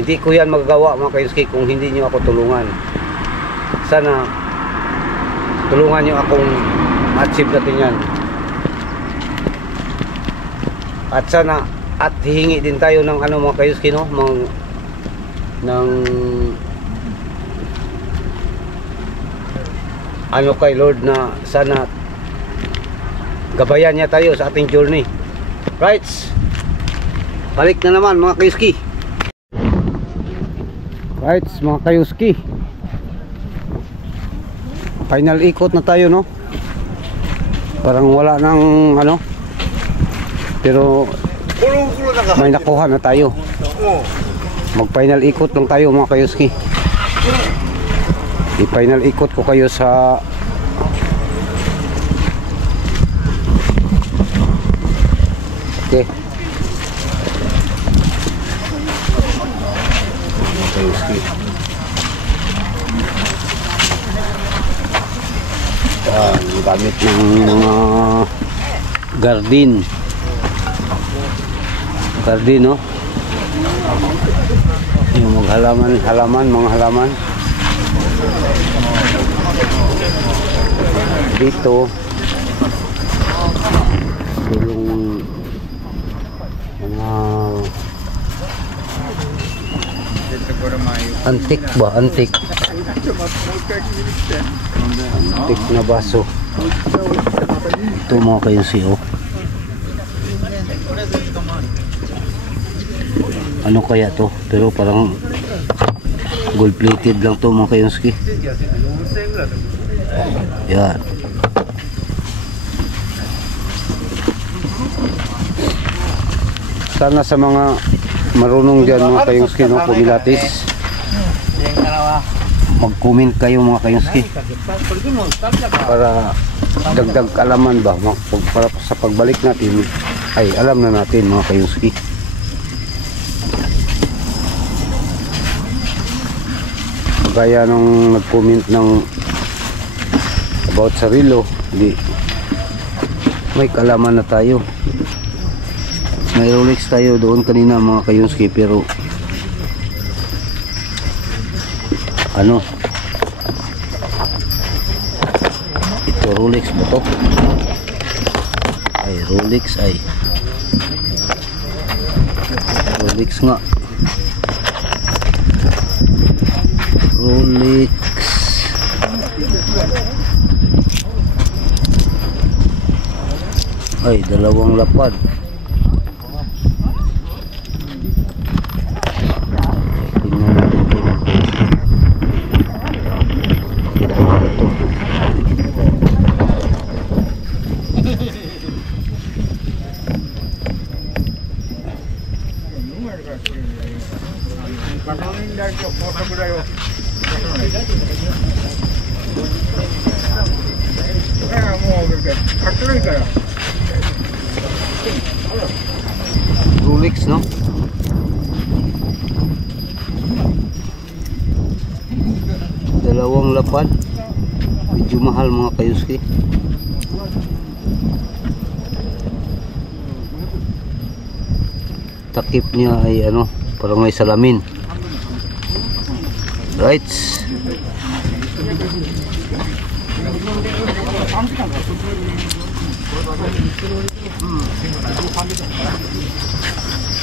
Hindi ko yan magagawa mga Kayuski kung hindi nyo ako tulungan. Sana tulungan nyo akong ma-achieve natin yan. At sana, at hihingi din tayo ng ano mga Kayuski, no? Ng ano kay Lord na sana gabayan niya tayo sa ating journey. Right? Balik na naman mga Kayuski. Right mga Kayuski, final ikot na tayo, no? Parang wala nang ano, pero may nakuha na tayo. Mag final ikot lang tayo mga Kayuski. I-final ikot ko kayo sa okay. Kayuski. Gamit ng mga garden, no? Yung mga halaman, mga halaman. Dito yung mga antik na baso. Ito mga kayuski, oh. Ano kaya to? Pero parang gold plated lang to mga kayuski. Yan. Sana sa mga marunong dyan mga kayuski, no, pumilatis, mag-comment kayo mga kayuski para dagdag kaalaman ba, para sa pagbalik natin ay alam na natin mga kayuski. Gaya nung nag-comment ng about sa relo, may kaalaman na tayo. May Rolex tayo doon kanina mga kayuski, pero ano, ito Rolex ba to? Ay Rolex, Rolex nga, Rolex. Ay, dalawang lapad. Rolex, no? Dalawang lapad. Medyo mahal mga kayuski. Takip niya ay ano, parang may salamin. Right.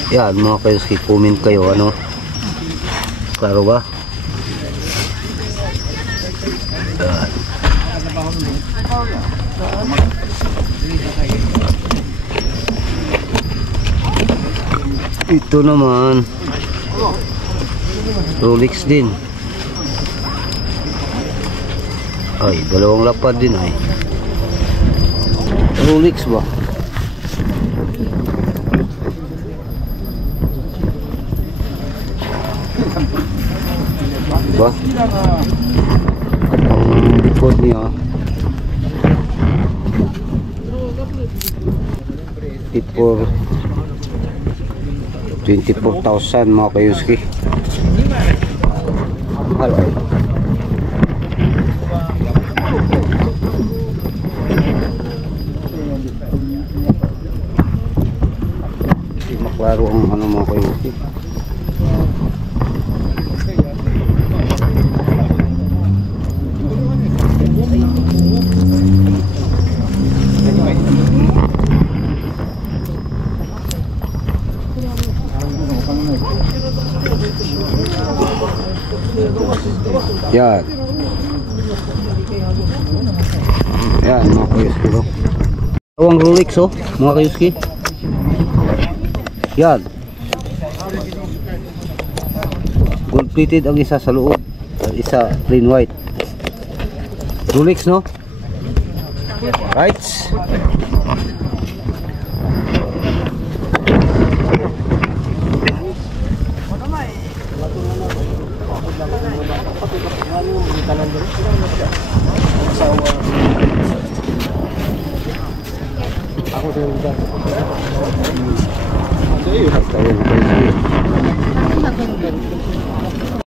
Yan mga kayuski, comment kayo ano, klaro ba? Yan. Ito naman Rolex din. Ay, dalawang lapad din ay. Rolex ba? Ba? Ang likod niya for 24,000 mga kayuski. Mahal ay. Hindi maklaro ang ano mga kayuski. Yan. Yan mga kayuski, oh. Dalawang Rolex, oh mga kayuski. Yan. Gold plated ang isa sa loob, at isa plain white. Rolex, no? Right.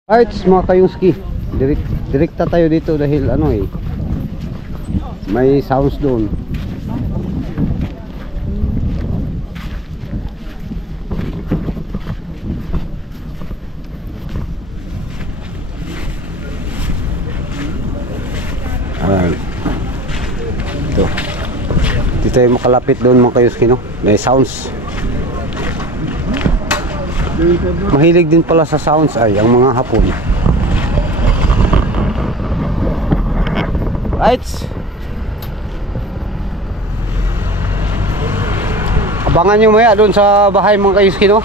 Alright mga kayuski, direkta tayo dito dahil ano May sounds doon. Ito. Hindi tayo makalapit doon mga kayuski, no? May sounds. Mahilig din pala sa sounds ay ang mga Hapon. Right. Abangan nyo maya doon sa bahay mga kayuski, no?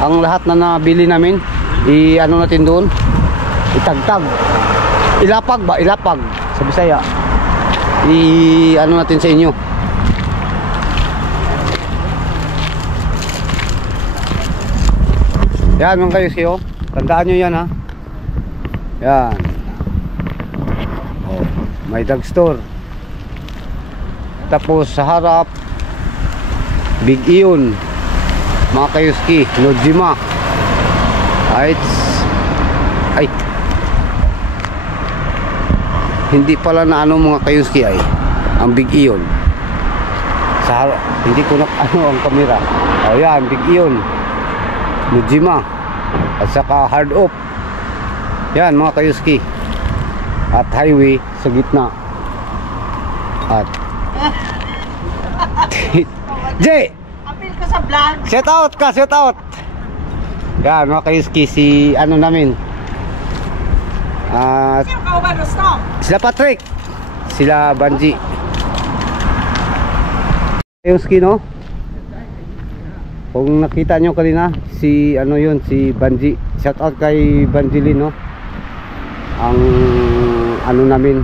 Ang lahat na nabili namin, i-ano natin doon, itagtag, ilapag ba? Ilapag sa Bisaya. I-ano natin sa inyo. Yan mga kayuski, oh. Tandaan nyo yan, ha. Yan. Oh, may drugstore. Tapos sa harap, Big Ion, mga kayuski, Nojima. Ay, hindi pala na ano mga kayuski ay ang Big Ion. Sa harap, hindi ko na ano ang kamera. O yan, Big Ion, Nojima, at saka Hard Off. Yan mga kayuski. At highway sa gitna. At Jay! Apil ka sa vlog. Shout out ka, shout out. Yan mga kayuski, si ano namin. Sino ka ba gusto? Sila Patrick, sila Banji. Kayuski, no? Kung nakita nyo kanina, si ano yun, si Banji. Shout out kay Banjilin, no? Ang ano namin,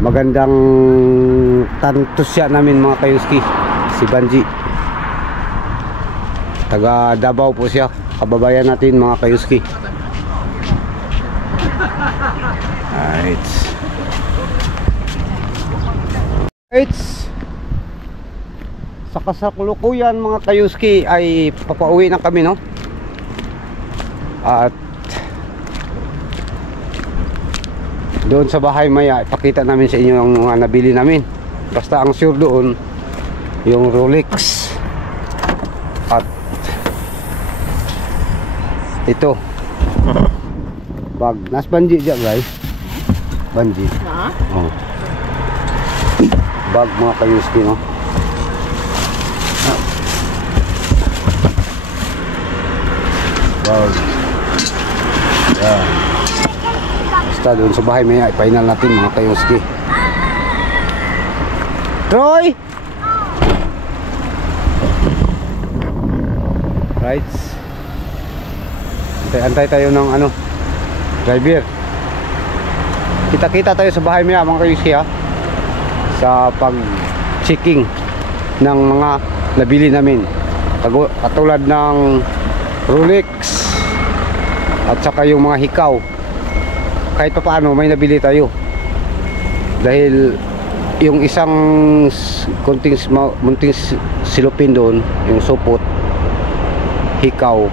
magandang tantusya namin mga kayuski, si Banji. Taga Davao po siya, kababayan natin mga kayuski. Right. Sa kasalukuyan mga kayuski ay papauwi na kami, no? At doon sa bahay maya ipakita namin sa inyo ang mga nabili namin. Basta ang sure doon yung Rolex at ito bag. Nas Banji dyan guys, Banji na? Oh. Bag mga kayuski, no? Bag. Yan. Basta doon sa bahay maya ipainal natin mga kayuski. Troy! Right. Antay tayo ng ano, driver. Kita-kita tayo sa bahay maya mga kayuski, ha, sa pag-checking ng mga nabili namin. Katulad ng Rolex at saka yung mga hikaw. Kahit pa paano may nabili tayo. Dahil yung isang munting silupin doon, yung supot, hikaw,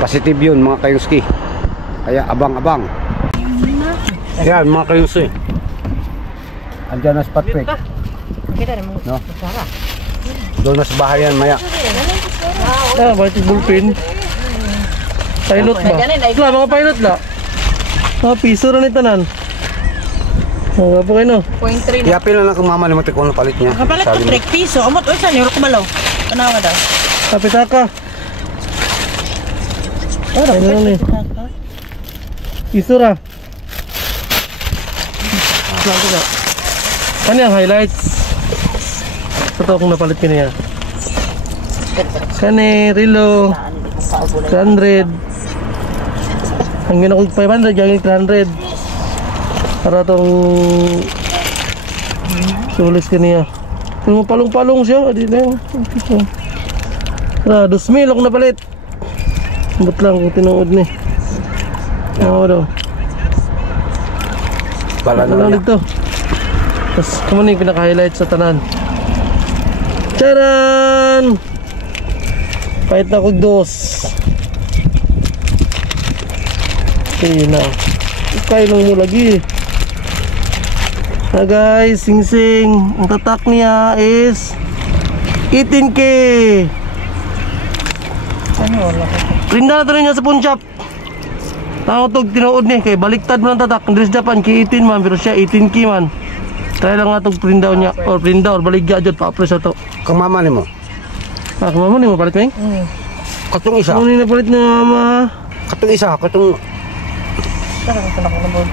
positive yun mga kayuski. Kaya abang-abang. Yan mga kayuski. Andiyan na si Patrick. No? Doon na sa bahay yan maya. Bakit bullpen? Pilot ba? Wala, mga pilot la. Mga piso rin ito nan. Mga po kayo, no? 0.3 na. Iapil na lang kung mama limutin kung ano palit niya. Kapalit ko 3 piso. Amot, oy, saan? Yorok balaw. Tanawa ka daw. Kapitaka. Ano lang eh. Piso ra. Ano yung highlights? Ito kung napalit ka niya. Kani, Rilo 300. Ang gina ko 500, gagawin 300. Para itong sulis ka niya. Kung palong-palong siya, adi na yun. Tara, 2,000 ako napalit. But lang kung tinuod ni. Oo daw. Bala na lang niya. dito. Tapos kung ano yung pinaka-highlight sa tanan. Charan! Pahit na ko 2. Okay na. Kaya lang mo lagi. Guys, sing-sing. Ang tatak niya is 18K. Rinda na ito niya sa pawn shop. Nakatog tinuod ni. Kay baliktad mo ng tatak. Andres Japan, kay 18 man. Pero siya 18K man. Try lang nga itong print down niya. Or print down, baligya dyan. Pa-press na ito. Kang mama ni mo. Kung mama ni mo palit, Ming? Katong isa. Ano ni napalit na mama? Katong isa. Katong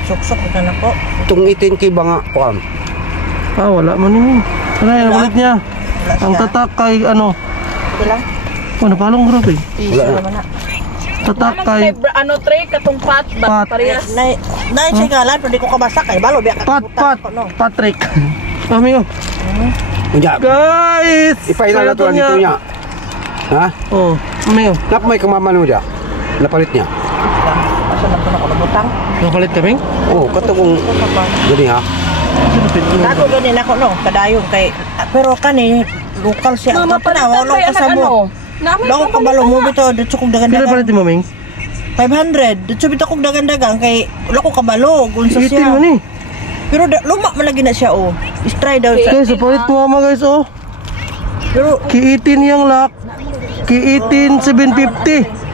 Sok-sok ito na po. itong 18K ba nga? Kuan. Wala man ni Ming. Ano yan, napalit niya. Ang tatak kay ano. Ito lang. Napalong group eh. Piso naman na. Tatak kay Ano, Trey, katong pat, Pat. parehas. Nay siya ngalan, pero di ko kabasa kay balo biya Patrick. Kami oh. Unya. Guys! Ipahinal na to dito niya. Ha? Oh, kami oh. Nap may kang mama ni mo dia. Napalit niya. Asa na ko nakabutang. Napalit kami? Oh, katong gani ha. Ako ganin ako no, kadayon kay pero kani lokal siya. Mama, palitan wala kay ko sa anak mo. ano. Namin Wala ko kabalo mo bito, dito kong Kailan dagan-dagan. palit mo, Ming? 500. Dito bito kong dagan-dagan kay wala ko kabalo unsa 18 siya. mo ni. Pero luma man lagi na siya oh. Try daw sa. Guys, palit mo mama guys oh. Pero Ki 18 yung lock. Ki 18 750.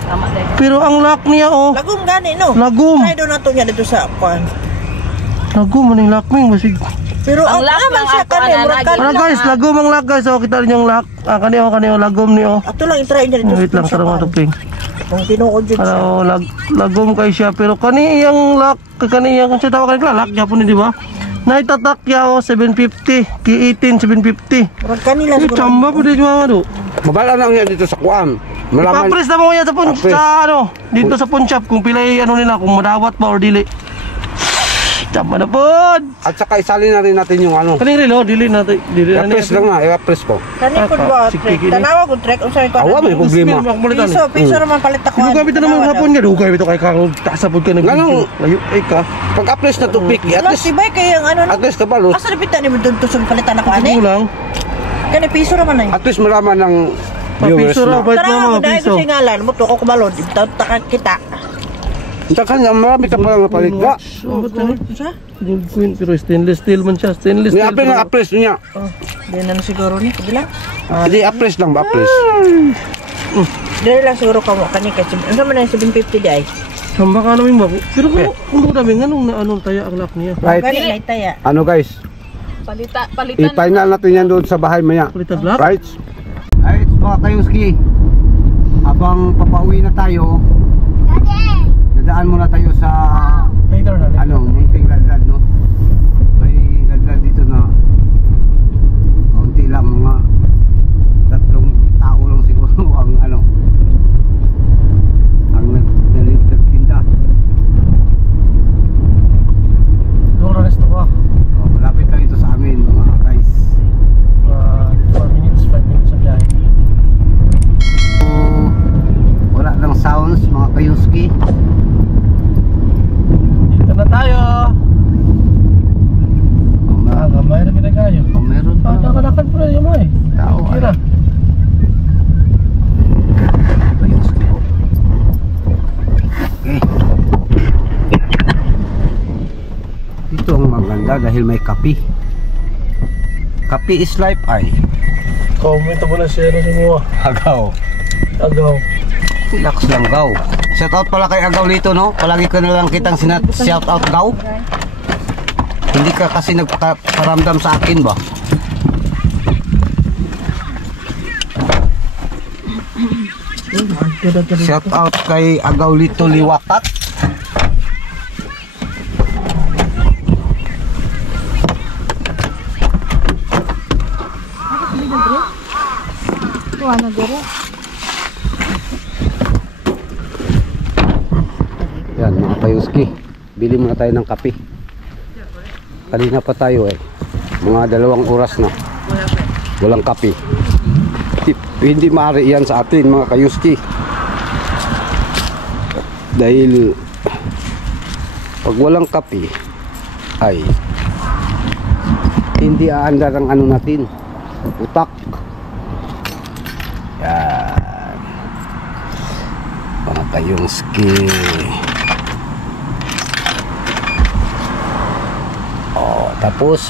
Pero ang lock niya oh. lagom gani no. Lagom. Try daw nato niya dito sa kwan. Lagom man yung lock, Ming. Basig. Pero Ang ang lock naman ng siya ako, kani ana, murag lagi. kani. Ano guys, lagom ang lock guys. Oh, kita rin yung lock. Kani oh, lagom ni oh. Ato lang i-try niya dito. Wait lang, tarong ato, Ping. Kung tinuod jud siya. Ano, lagom kay siya. Pero kani yung lock, kani yung siya tawag kanila lock. Japon di ba? Naitatak ya oh, 750. Ki 18, 750. Murag kanila Eh, siguro. chamba po din mga do. Mabala lang yan dito sa kuan. Malaman. Papres na mo yan sa Papres. sa ano, dito sa pawn shop kung pilay ano nila, kung madawat ba or dili. Chamba na po. At saka isali na rin natin yung ano. Kaning relo, dili na dili na. I-press lang na, i-press ko. Kani pud ba? Sige, gini. Tanawa ko trek unsa ko. Awa may problema. Piso raman palit ako. Dugay bitaw naman hapon nga, dugay bitaw kay kang tasapod ka ng Ganun. Layo ay ka. Pag apres na to pick, at Plus least tibay kay ang ano. at least kabalo. Asa napita ni mo dun tusog palitan ako Ano ani? lang? Kani piso raman ay. At least malaman ng viewers Piso ra na. bait mo Tara mga mo dai piso. ko singalan mo to ko kubalod. Taka kita. Saka marami ka palang napalit ka. Sa? Gold coin pero stainless steel man siya, stainless May steel. apres na apres niya. Oh, di na siguro ni kabila. Hindi apres lang ba apres? Dili lang siguro kamo kani kay unsa man ay 750 di ay. Samba ka namin ba? Pero kung dami nganong na anong taya ang lock niya. Right. Gani lay taya. Ano guys? Palitan. I-final natin yan doon sa bahay maya. Palitan lock. Right? Alright, mga kayuski. Habang papauwi na tayo, dadaan muna tayo sa Later na. ano, munting ladlad, no? May ladlad dito na kaunti lang, mga 3 tao lang siguro ang ano, ang nagtinda. Dora resto ba? Oh, malapit lang ito sa amin, mga guys. 4 minutes, 5 minutes sa biyahe. So, wala lang sounds, mga kayuski. Dito na tayo. Oh, Gamay na pinagayo. oh, meron pa. Nakalakan pa yung may. Tao, Kira. Kayuski. Okay. Dito ang maganda dahil may kape. Kape is life ay. Comment mo na share sa mo. Agaw. Agaw. Relax lang gaw. Shout out pala kay Agaw dito, no? Palagi ko na lang kitang shout out gaw. Hindi ka kasi nagparamdam sa akin ba? Shout out kay Agaw Lito Liwakat. Yan mga kayuski, bili muna tayo ng kape. Kanina pa tayo mga 2 oras na walang kape. Hindi maaari yan sa atin mga kayuski, dahil pag walang kape ay hindi aandar ang ano natin, utak. Yan mga kayuski. Oh, Tapos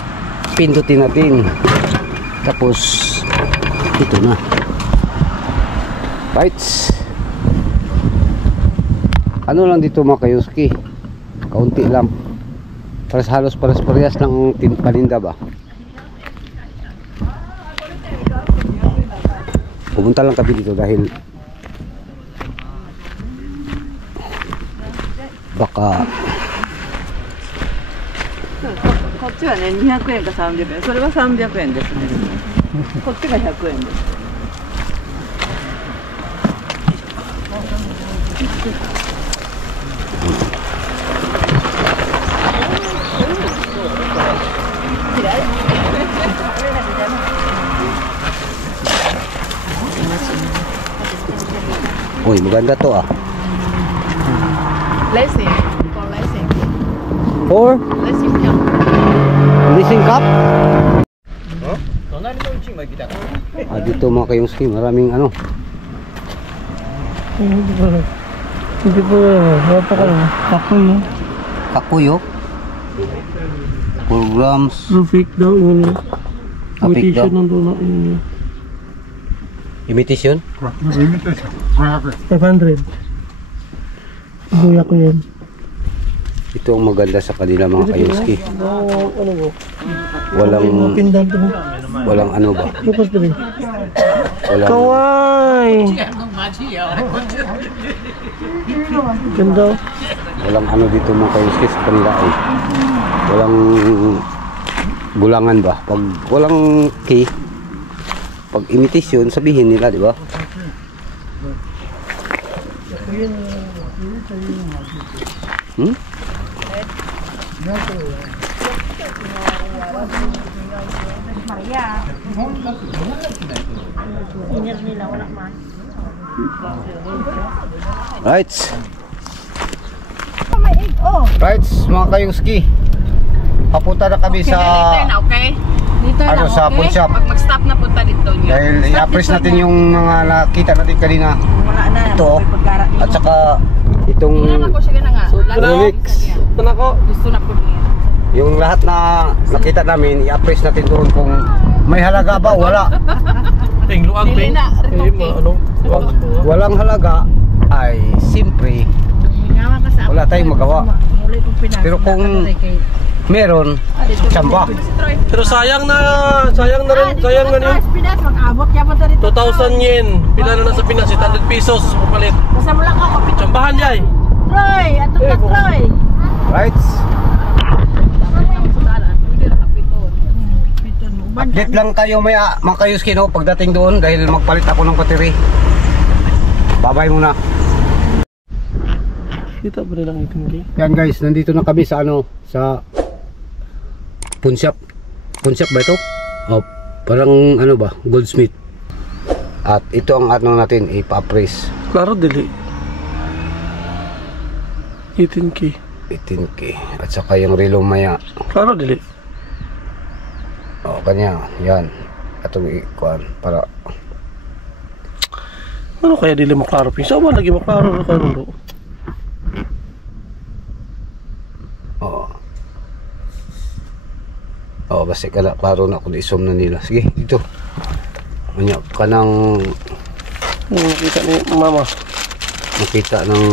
pindutin natin. Tapos ito na. Right. Ano lang dito mga kayuski, kaunti lang. Halos parehas lang ang paninda ba. Pumunta lang kami dito dahil baka こっちはね200円か300円、それは300円ですね。こっちが100円です。Uy, maganda to ah. Lessing, for lessing. For Lessing cup. leasing cup? Dito mga kayuski, maraming ano. Hindi po, wapa ka lang. Kapoy no? Kakuyo. Programs. Rufik daw yun. Apik daw. Imitation ng doon yun. Imitation? 500. Buya ko yan. Ito ang maganda sa kanila mga kayuski. Ano mo? Walang Pindan to. walang ano ba? Focus to rin. Walang Kawai! Ganda. walang ano dito mga kayuski sa kanila ay walang gulangan ba? Pag walang key, pag imitation sabihin nila, di ba? Hmm? Right. Right, mga kayuski. Papunta na kami sa okay? Dito ano, na, sa okay? pawn shop. Pag mag-stop na punta dito niyo. dahil i-appraise natin yung mga nakita natin kanina. Wala na. Ito at saka itong Tingnan ako siya na nga. Rolex. Ito na ko. Gusto na po niya. Yung lahat na nakita namin, i-appraise natin doon kung may halaga ba, wala. Ping, luang Dili ping. na, repoking. Ano? Pag walang halaga, ay simpre, wala tayong magawa. Pero kung meron, tsamba. Pero sayang na rin, sayang na rin. Pinas, mag-abot niya pa dito. 2,000 yen. Pila na sa Pinas, 800 pesos papalit. Basta mo lang ako. Tsambahan yay. Troy! Ato ka, Troy! Right? Update lang kayo mga kayuski, no, pagdating doon dahil magpalit ako ng battery. Babay muna. Kita ba nilang itin? Yan guys, nandito na kami sa ano, sa pawn shop. Pawn shop ba ito? Oh, parang ano ba, goldsmith. At ito ang ano natin, ipa-appraise. Klaro dili. 18K. 18K. At saka yung relo maya. Klaro dili. O, kanya, yan. Atong ikuan para Ano kaya dili maklaro ping? Saan ba lagi maklaro na kayo? oh, basta klaro na kung isom na nila. Sige, dito. Anya kanang Nakita ni mama. nakita ng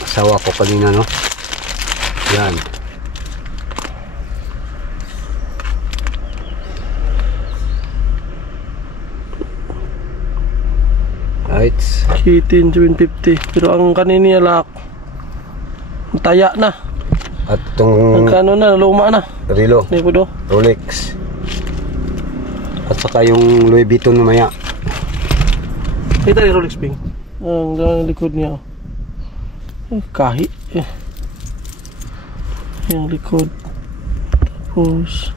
asawa ko kanina, no? Yan. Right. 18,750. Pero ang kanini alak taya na. At itong Nagkano na, luma na. relo, Hindi po do. Rolex. At saka yung Louis Vuitton na maya. Kita ni Rolex Ping. Ang likod niya. Kahi. Yung likod. Tapos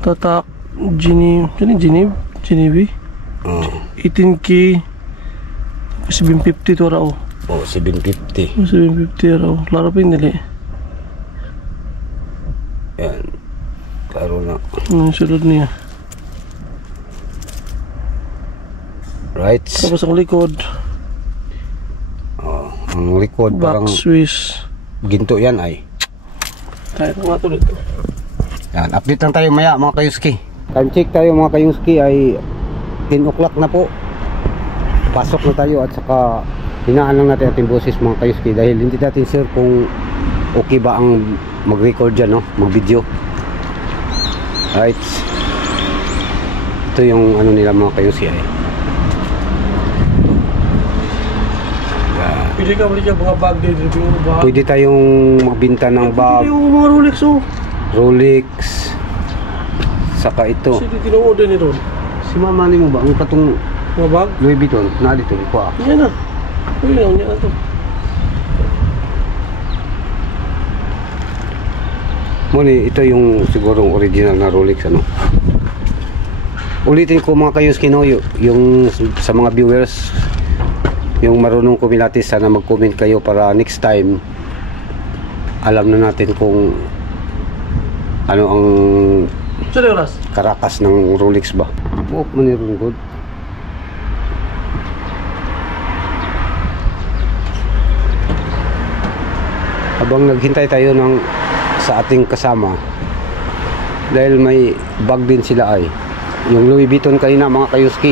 tatak Geneve. 18K. 750 to raw. Oh, 750. 750 raw. Klaro Ping dili. Yan. Klaro na. Ang sulod niya. Right. Tapos ang likod. Oh, ang likod Back parang Swiss. ginto yan ay. Tayo nga to dito. Yan, update lang tayo maya mga kayuski. Time check tayo mga kayuski ay 10 o'clock na po. Pasok na tayo at saka hinaan lang natin ating boses mga kayuski dahil hindi natin sure kung okay ba ang mag-record dyan, no? Mag-video. Right. Ito yung ano nila mga kayuski ay. Pwede ka balik yung mga bag din. Pwede tayong magbinta ng bag, Yung mga Rolex oh. Rolex, saka ito. Kasi tinuod din ito. Si mama ni mo ba? Ang katong Mga bag? Louis Vuitton, na dito, ko ah. Yan na. Uy, yan na ito. Muni, ito yung sigurong original na Rolex ano. Ulitin ko mga kayuski no, yung sa mga viewers, yung marunong kumilatis, sana mag-comment kayo para next time alam na natin kung ano ang Sorry, oras. karakas ng Rolex ba. Buok man ni good. Habang naghintay tayo ng sa ating kasama, dahil may bag din sila ay yung Louis Vuitton kanina mga kayuski,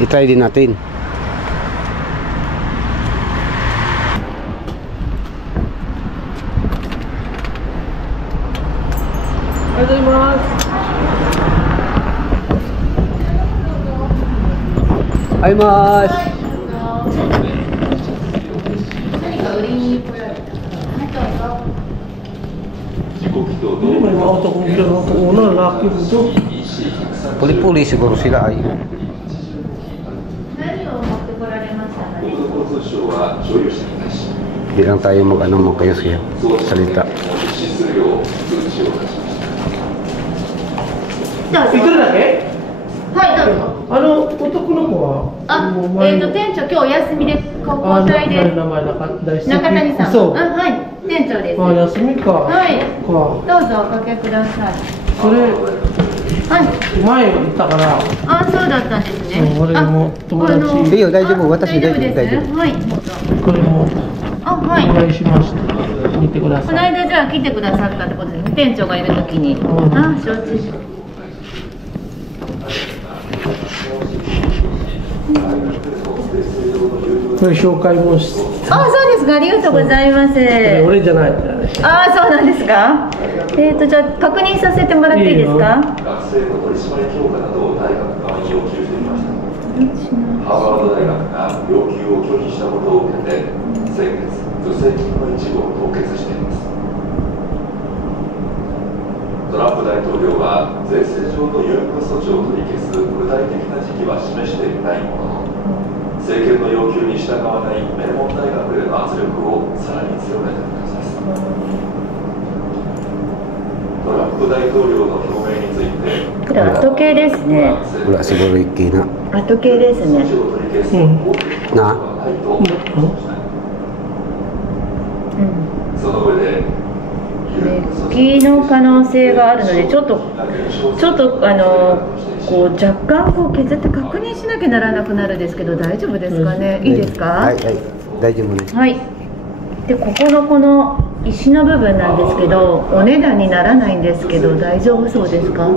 i-try din natin. Ito yung mga... Ay mas May mga auto kong gila ng una, lalaki ito. puli-puli siguro sila ay. Di lang tayo mag-ano mga kayuski salita. Ito na eh? はい、どうぞ。男の子は店長、今日お休みで、交代で。名前大中谷さん。そう。はい、店長です。あ、休みか。はい。か。どうぞおかけください。それ、はい。前言ったから。あ、そうだったんですね。俺も友達。いいよ、大丈夫、私大丈夫です。大丈夫。はい。これもあ、はい。お願いしました。見てください。この間じゃあ来てくださったってことですね。店長がいるときに。あ、承知し。これ紹介もし。あ、そうですか。ありがとうございます。俺じゃない。あ、そうなんですか。じゃあ確認させてもらっていいですか。学生の取り締まり強化などを大学側に要求していました。ハーバード大学が要求を拒否したことを受けて、先月助成金の一部を凍結しています。トランプ大統領は税制上の優遇措置を取り消す具体的な時期は示していないものの、政権の要求に従わない名門大学への圧力をさらに強めた形です。トランプ大統領の表明について、これ後継ですね。Wala siguro iki na. 後継ですね。Na? その上で月の可能性があるので、ちょっとこう若干こう削って確認しなきゃならなくなるんですけど、大丈夫ですかね。いいですか。はいはい、大丈夫です。はい。で、ここのこの石の部分なんですけど、お値段にならないんですけど、大丈夫そうですか。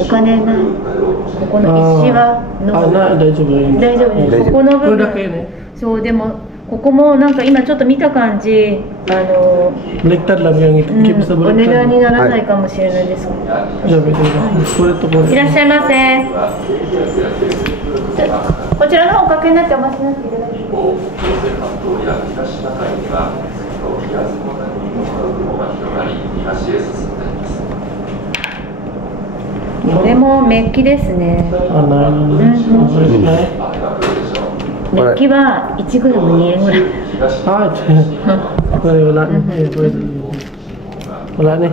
お金ない。ここの石は大丈夫。大丈夫です。ここの部分。そう、でもここもなんか今ちょっと見た感じ、baliktad lang yung ikip sa お baliktad. 値段にならないかもしれないです。じゃあ別にこれとこれ。いらっしゃいませ。こちらの方おかけになってお待ちになっていただきます。朝鮮半島や東シナ海には次の気圧の谷に伴う雲が広がり、東へ進んでいます。これもメッキですね。あ、なるほど。それですね。メッキは1グラム2円ぐらい。Ah, wala. Wala na eh.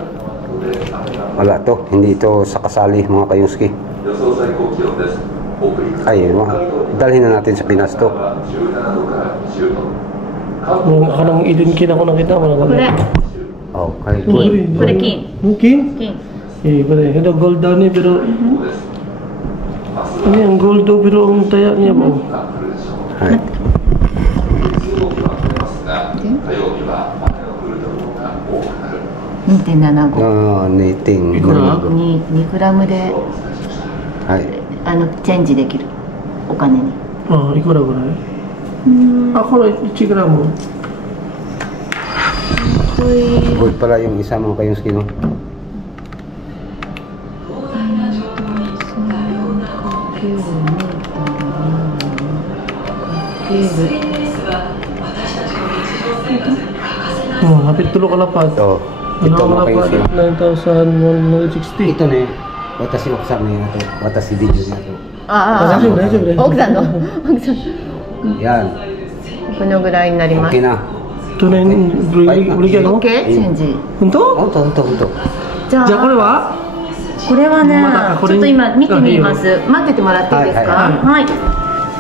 Wala to, hindi to sa kasali mga kayuski. Ay, dalhin na natin sa Pinas to. Ako nang idinkin ako nakita mo. これ。 Oh, kay これ金。 Mungkin? 金。 Eh, pare. Ito gold daw ni pero ano yung gold daw pero ang taya niya mo. はい。2.75 2.75 2グラムではいチェンジできるお金に。いくらぐらい？これ1グラム。good pala yung isa mga kayuski, no? Hapit tulo kalapad. Ito mga kayuski, no? 9,160. Ito na watashi no kasama niya ito, watashi video niya ito. 大丈夫大丈夫大丈夫。奥さんのYan, このぐらいになります。 okay na. Tunay bigyan OK? の？チェンジ。本当？ほんとじゃあじゃあこれは？これはね、まだこれちょっと今見てみます。待っててもらっていいですか？はい。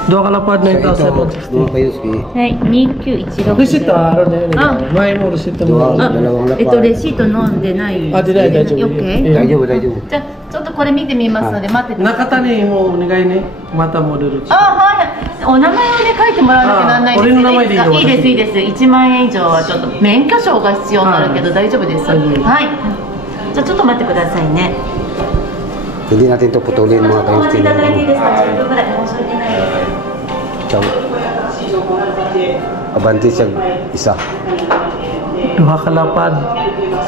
Dua kalapad So ito 9,760. mga kayuski, はい、2916。 Resito ah, may mo resito mo. dalawang lapad. レシート飲んでない。あ、出ない大丈夫。 OK？ 大丈夫大丈夫。じゃあちょっとこれ見てみますので待ってて。 Nakata ni mo nigay ni mata mo dulu. はい。お名前をね書いてもらわなきゃならないんです俺の名前でいいよいいですいいです。1万円以上はちょっと免許証が必要になるけど大丈夫です。はい。じゃあちょっと待ってくださいね。 Hindi natin ito putulin mga お待ち kayuski. いただいていいですか？10分ぐらい申し訳ないです。 So, abanti siya isa. Dua kalapad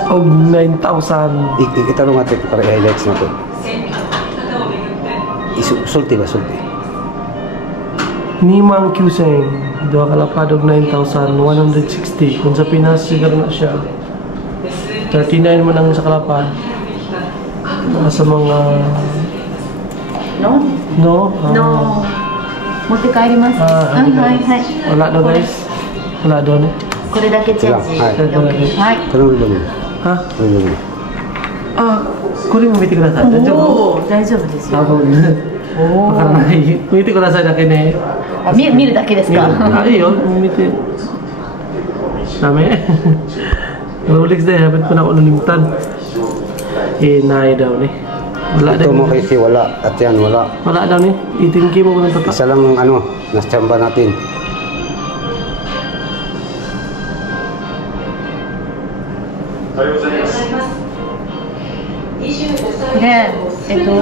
og 9,000. Itanong natin para i-highlights na ito. Sulti ba? Sulti. Nimang Kuseng. Dua kalapad og 9,160. Kung sa Pinas siguro na siya 39 man ang sa kalapad. Nasa mga No? no? 持って帰ります。はいはいはい。 Wala daw guys. Wala daw ni. これだけチェンジ。はい はい。 Tanong lang yun. Ha? Tanong lang yun. Ko rin mo miti ko na sa. おお、大丈夫ですよ。 Miti ko na sa na kini. 見るだけですか？ Iyo, miti. Dami. Rolex day, habit ko na ako nalimtan. Inay daw ni. Wala Ito daw. mo kasi wala. At yan wala. Wala daw ni. 18K mo ng tatak. Isa lang ang ano, nasa tsamba natin. で、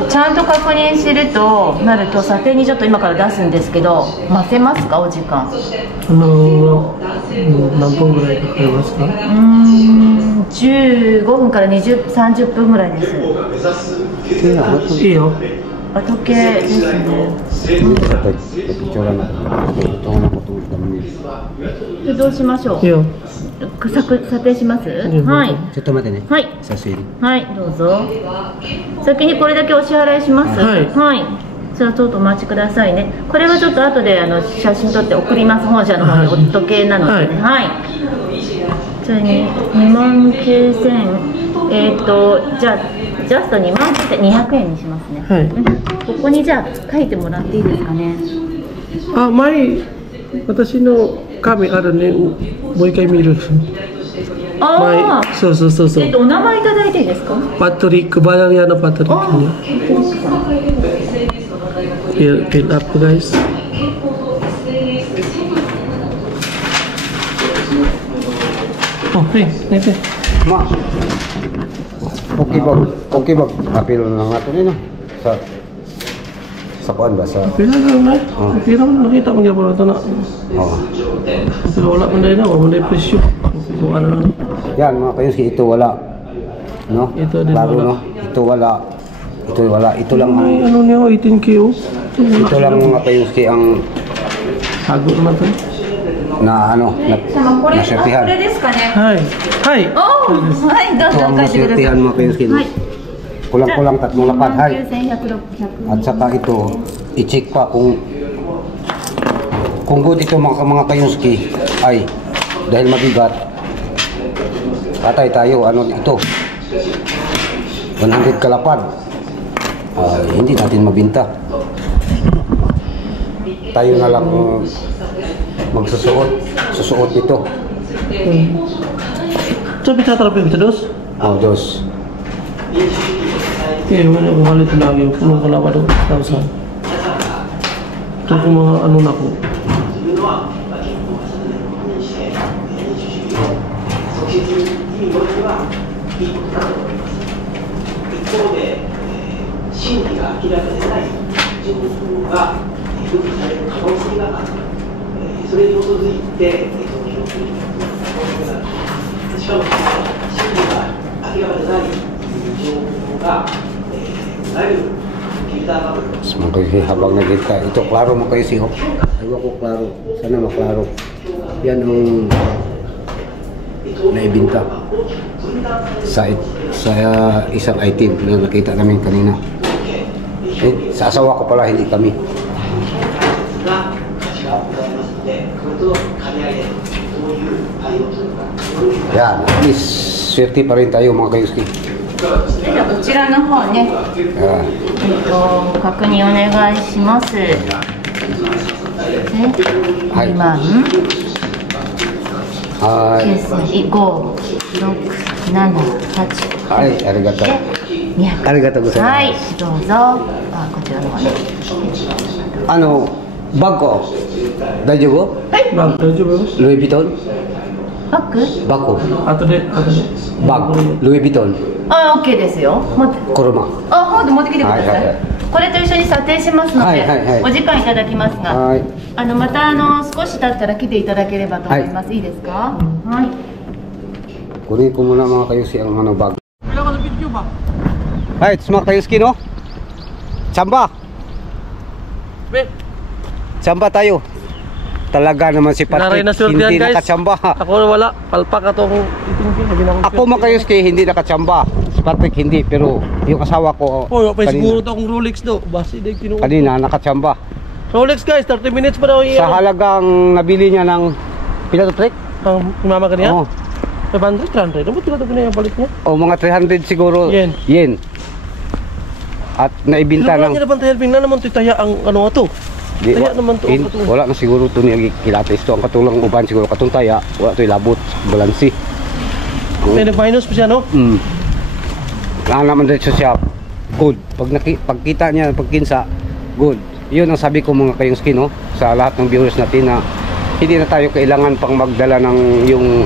ちゃんと確認するとなると査定にちょっと今から出すんですけど待てますかお時間？ 何分ぐらいかかりますか？15分から30分ぐらいです。いいよ。時計ですね。 Picture na. Ito na ko itong dami. でどうしましょう？いいよ。査定します？はい。 ちょっと待ってね。はい。させる。はい、どうぞ。先にこれだけお支払いします。はいはい。じゃあちょっとお待ちくださいね。これはちょっと後で写真撮って送ります。本社の方に時計なのでね。はい。それに29,000。じゃあジャスト29,200円にしますね。はい。ここにじゃあ書いてもらっていいですかね。前私の紙あるね。もう一回見る。ああ。そう。お名前いただいていいですか？パトリック、バラリアのパトリックね。Fill up guys. Oh, ito. Ma. Okay ba? Apil na nga ito nino. Sa kuan ba? Sa... Pila lang na. Pila lang nakita mo gyapon ito na. Oo. Pero wala man dahil na. Wala man dahil presyo. Kung ano na. Yan mga kayuski, ito wala. No? Ito din Klaro, wala. no? Ito wala. Ito wala. Ito lang ang... Ay, ano niya, 18K oh. Ito lang mga kayuski ang... Hago naman ito. Na ano, これ nasyertihan. ですかね。はい。はい。はい、どう Ito ang ぞ書いてください。 nasyertihan mga kayuski. No? Kulang-kulang 3 lapad. Hay. 9,100 At saka ito, i-check pa kung good ito mga kayuski ay dahil mabigat. Patay tayo, ano ito? 100 kalapad. Hindi natin mabinta. Tayo na lang susuot ito. So, pitatarapin ito, dos? Dos. Eh, wala ko halit lagi. Punong kalapad o 1,000. Ito kung mga ano na ko. いいことだと思います。一方で、真偽が明らかでない情報が付与される可能性がある、それに基づいてその要求になる。しかも真偽が明らかでない情報がいわゆるフィルターバブル。Mga habang nagkita, ito klaro mo kayo siho. Ayaw ko klaro. Sana maklaro. Yan ang naibinta sa isang item na nakita namin kanina. Eh, sa asawa ko pala, hindi kami. Yan, at least swerte pa rin tayo mga kayuski. じゃあこちらの方ね、確認お願いします。はい。2万はい。 5、6、7、8。はい、ありがとう。ありがとうございます。はい、どうぞ。あ、こちらの方ね。バッグ、大丈夫？はい、バッグ大丈夫？ルイ・ヴィトン？バッグ？バッグ。後で。バッグ、ルイ・ヴィトン。あ、OK ですよ。持って。車。あ、ほんと持ってきてください。はいはいはい、これと一緒に査定しますので、はいはいはい、お時間いただきますが、はい、また少し経ったら来ていただければと思います。はい、いいですか？はい。Kunin ko muna mga kayuski ang bag. Ay, mga kayuski, no? Tsamba! Tsamba tayo. Talaga naman si Patrick, hindi nakatsamba. Ako wala, palpak atong itingting. Ako mga kayuski, hindi nakatsamba. Si Patrick hindi, pero yung asawa ko kanina. Siguro to akong Rolex do. Basi din kinuha. Kanina, nakatsamba. Rolex guys, 30 minutes pa daw yun. Sa halagang nabili niya ng pila to Patrick? Ang mama kanina? Oo. 500, 300. Ano ba ito na yung balik niya? O mga 300 siguro. Yen. At naibinta ng... Ilang niya naman tayo, na naman ito taya ang ano ito. Taya naman ito. Wala na siguro ito niya kilates ito. Ang katulang uban siguro katong taya. Wala ito ilabot. Balansi. May nag-minus pa siya, no? Kaya naman dito siya. Good. Pagkita niya, pagkinsa, good. Yun ang sabi ko mga kayuski, no? Sa lahat ng viewers natin na hindi na tayo kailangan pang magdala ng yung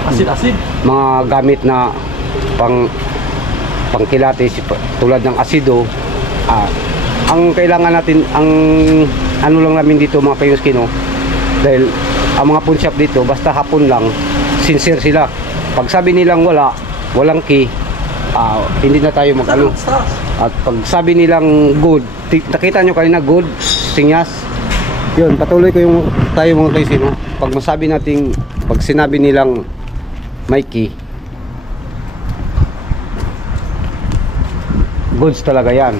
asid-asid. Mga gamit na pangkilates tulad ng asido. Ang kailangan natin, ang ano lang namin dito mga kayuski, no? Dahil ang mga pawn shop dito, basta hapon lang, sincere sila. Pag sabi nilang walang key, hindi na tayo mag-ano. At pag sabi nilang good, nakita nyo kanina good, sinyas. Yun, patuloy ko yung tayo mga kayuski, no? Pag masabi natin, pag sinabi nilang may key, goods talaga yan.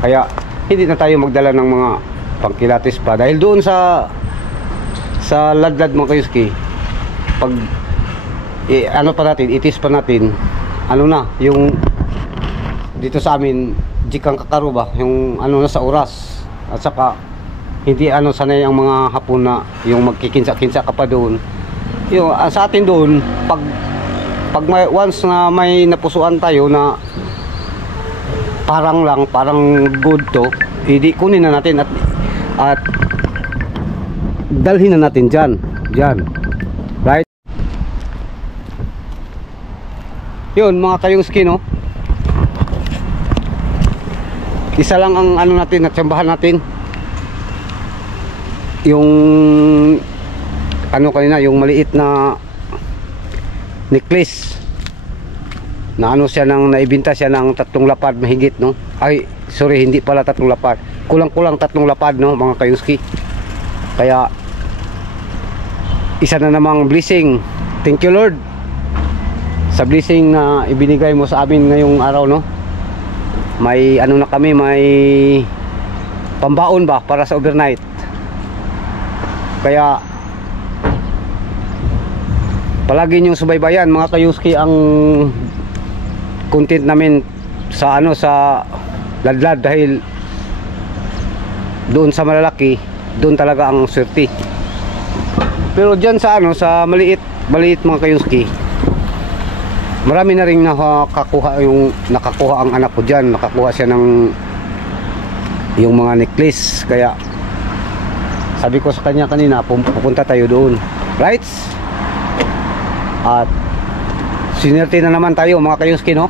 Kaya hindi na tayo magdala ng mga pangkilates pa dahil doon sa ladlad mga kayuski, pag ano pa natin, itis pa natin, ano na, yung dito sa amin jikang kakaruba, yung ano na sa oras, at saka hindi ano sanay ang mga hapon na yung magkikinsa-kinsa ka pa doon. Yung sa atin doon, pag may, once na may napusuan tayo na parang good to, hindi kunin na natin at dalhin na natin dyan, right? Yun mga kayuski, no? Isa lang ang ano natin, natsambahan natin yung ano kanina, yung maliit na necklace na ano siya, nang naibinta siya ng 3 lapad mahigit, no? Ay, sorry, hindi pala 3 lapad, kulang-kulang 3 lapad, no mga kayuski. Kaya isa na namang blessing. Thank you Lord sa blessing na ibinigay mo sa amin ngayong araw, no? May ano na kami, may pambaon ba para sa overnight. Kaya palagi niyong subaybayan mga kayuski ang content namin sa ano, sa ladlad, dahil doon sa malalaki, doon talaga ang swerte. Pero dyan sa ano, sa maliit mga kayuski, marami na rin nakakuha ang anak ko dyan. Nakakuha siya ng yung mga necklace. Kaya sabi ko sa kanya kanina, pupunta tayo doon, right? At Sinerte na naman tayo mga kayuski, no?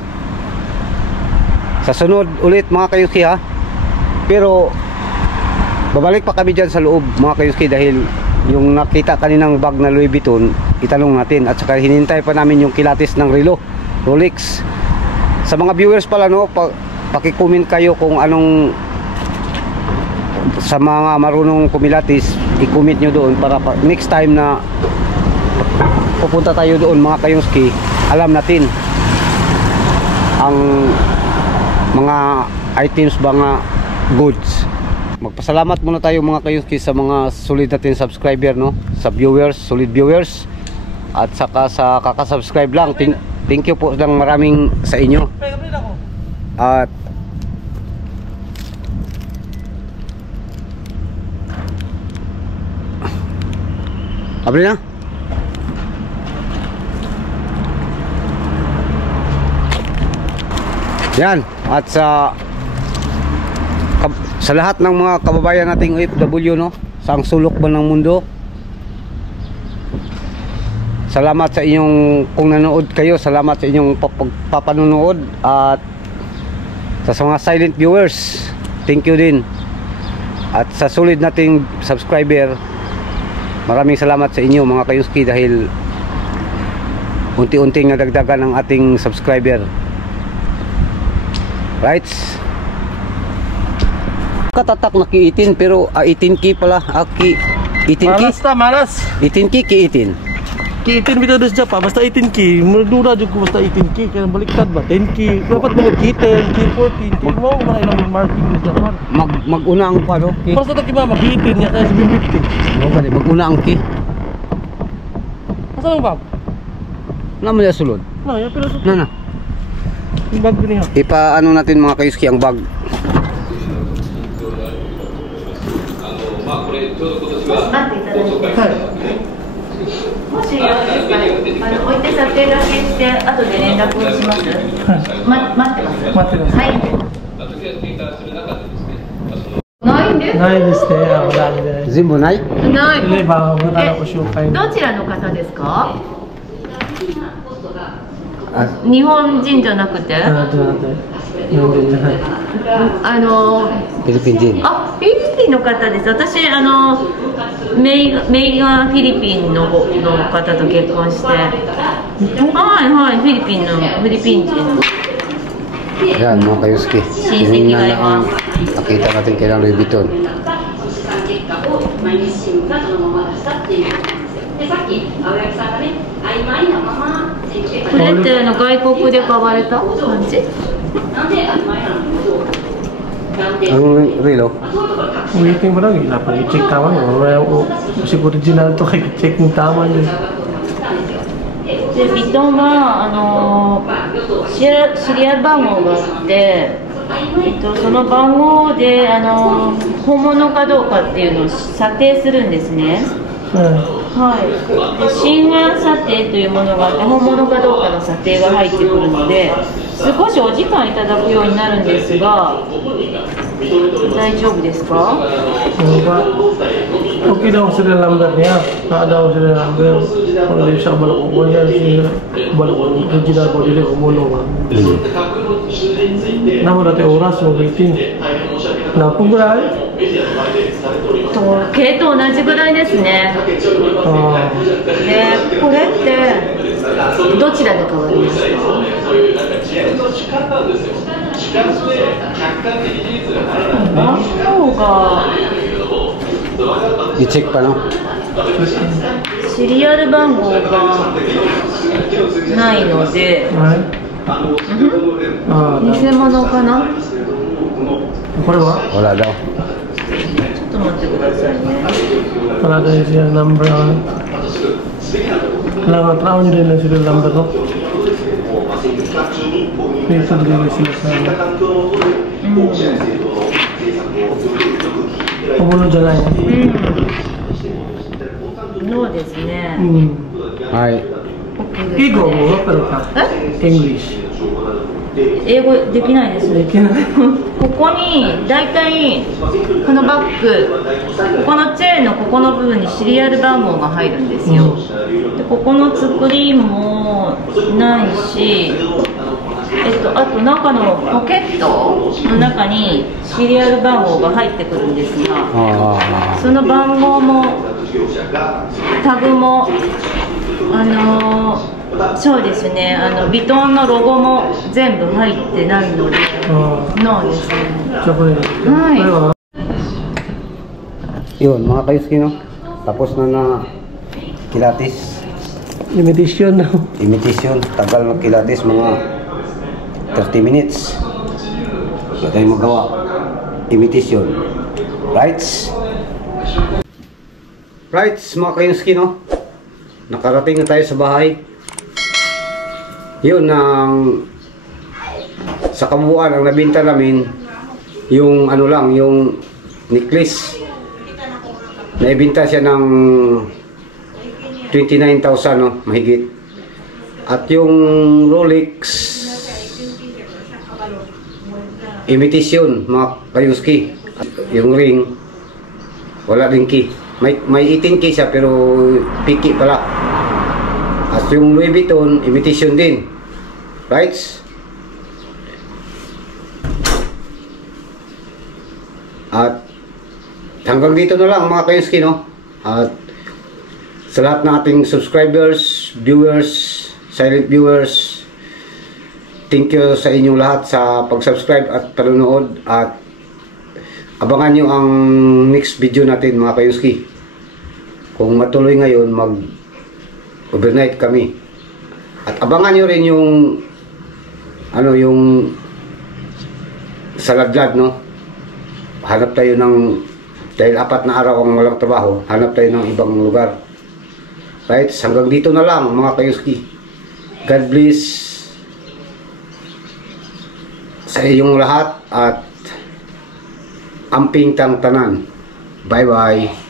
Sa sunod ulit mga kayuski ha. Pero babalik pa kami dyan sa loob mga kayuski, dahil yung nakita kaninang bag na Louis Vuitton itanong natin, at saka hinintay pa namin yung kilatis ng relo Rolex. Sa mga viewers pala, no, paki-comment kayo kung anong, sa mga marunong kumilatis, i-comment nyo doon para next time na pupunta tayo doon mga kayuski, alam natin ang mga items, mga goods. Magpasalamat muna tayo mga kayuski sa mga solid natin subscriber, no, sa viewers, solid viewers, at saka sa kakasubscribe lang. Thank you po lang maraming sa inyo. At abri na. Yan. At sa lahat ng mga kababayan nating OFW, no, sa ang sulok ba ng mundo, salamat sa inyong, kung nanood kayo, salamat sa inyong papanunood. At sa mga silent viewers, thank you din. At sa solid nating subscriber, maraming salamat sa inyo mga kayuski, dahil unti-unting nadagdagan ang ating subscriber. Right? Katatak na ki-18 pero 18K pala. 18K? Malas ta, malas. 18K ki-18. Ki-18 bitaw sa pa, basta 18K. Murdura jud ko basta 18K, kaya baliktad ba 10K. Dapat mo ki-10, ki-14, ki mo man ilang marking sa man. Mag-una ang pano. Basta ta kiba mag-18 niya kaya 750. Okay, mag-una ang ki. Asa ang bag? Naman ya sulod. No, ya pero Na. yung bag niya. Ipa-ano natin mga kayuski ang bag. 待っていただいて、もしよろしいですかね、置いて査定だけして後で連絡をします。待ってます。はい。ないんです。ないですね。wala din. 全部ない？ない。wala ko siya. どちらの方ですか？日本人じゃなくて？フィリピン人。あ、フィリピンの方です。私メイがフィリピンの方と結婚して、はいフィリピン人。Yan mga kayuski. Tingnan na ang nakita natin kay Louis Vuitton. これって外国で買われた感じ？ Ang relo? Waiting mo lang, dapat i-check tama. Kasi original to, kaya i-check ng tama yun. でビトンはシリアル番号があって、その番号で本物かどうかっていうのを査定するんですね。はい。で真贋査定というものがあって、本物かどうかの査定が入ってくるので、少しお時間いただくようになるんですが、大丈夫ですか？Okay daw sila number niya. Daw sila number. Kung hindi siya balok ko niya, balok original ko dili umuno. Namo dati oras mo waiting. Napong gulay? 時計と同じぐらいですね。で、これってどちらで買われますか？番号がI-check pa, no? シリアル番号がないので、偽物かな？これはWala daw. ちょっと待ってくださいね。wala daw siya number. Kailangan tao nyo din lang sila number, no? Dito din sila sa umuno dyan lang. そうですね。はい。英語もわかるか？ English。英語できないですね。ここにだいたいこのバッグ、ここのチェーンのここの部分にシリアル番号が入るんですよ。でここの作りもないし、あと中のポケットの中にシリアル番号が入ってくるんですが、その番号もタグもそうですね、ビトンのロゴも全部入ってないので、ないですね。はい。Yun, mga kayuski, no? Tapos na kilatis. Imitation na. Imitation. Tagal na kilatis, mga 30 minutes. Wala tayong magawa. Imitation. Rights. Rights, mga kayuski, no? Nakarating na tayo sa bahay. Yun, sa kabuuan, ang nabinta namin, yung ano lang, yung necklace. Naibinta siya ng 29,000, no? Mahigit. At yung Rolex imitation, mga kayuski. Yung ring, wala ring key. May 18K siya pero piki pala. At yung Louis Vuitton, imitation din. Right? At hanggang dito na lang mga kayuski, no? At sa lahat ng ating subscribers, viewers, silent viewers, thank you sa inyong lahat sa pag-subscribe at panonood. At abangan nyo ang next video natin mga kayuski. Kung matuloy ngayon, overnight kami. At abangan nyo rin yung yung saladlad, no? Hanap tayo ng, dahil 4 na araw ang walang trabaho, hanap tayo ng ibang lugar. Right? Hanggang dito na lang mga kayuski. God bless sa inyong lahat at amping tang tanan. Bye bye.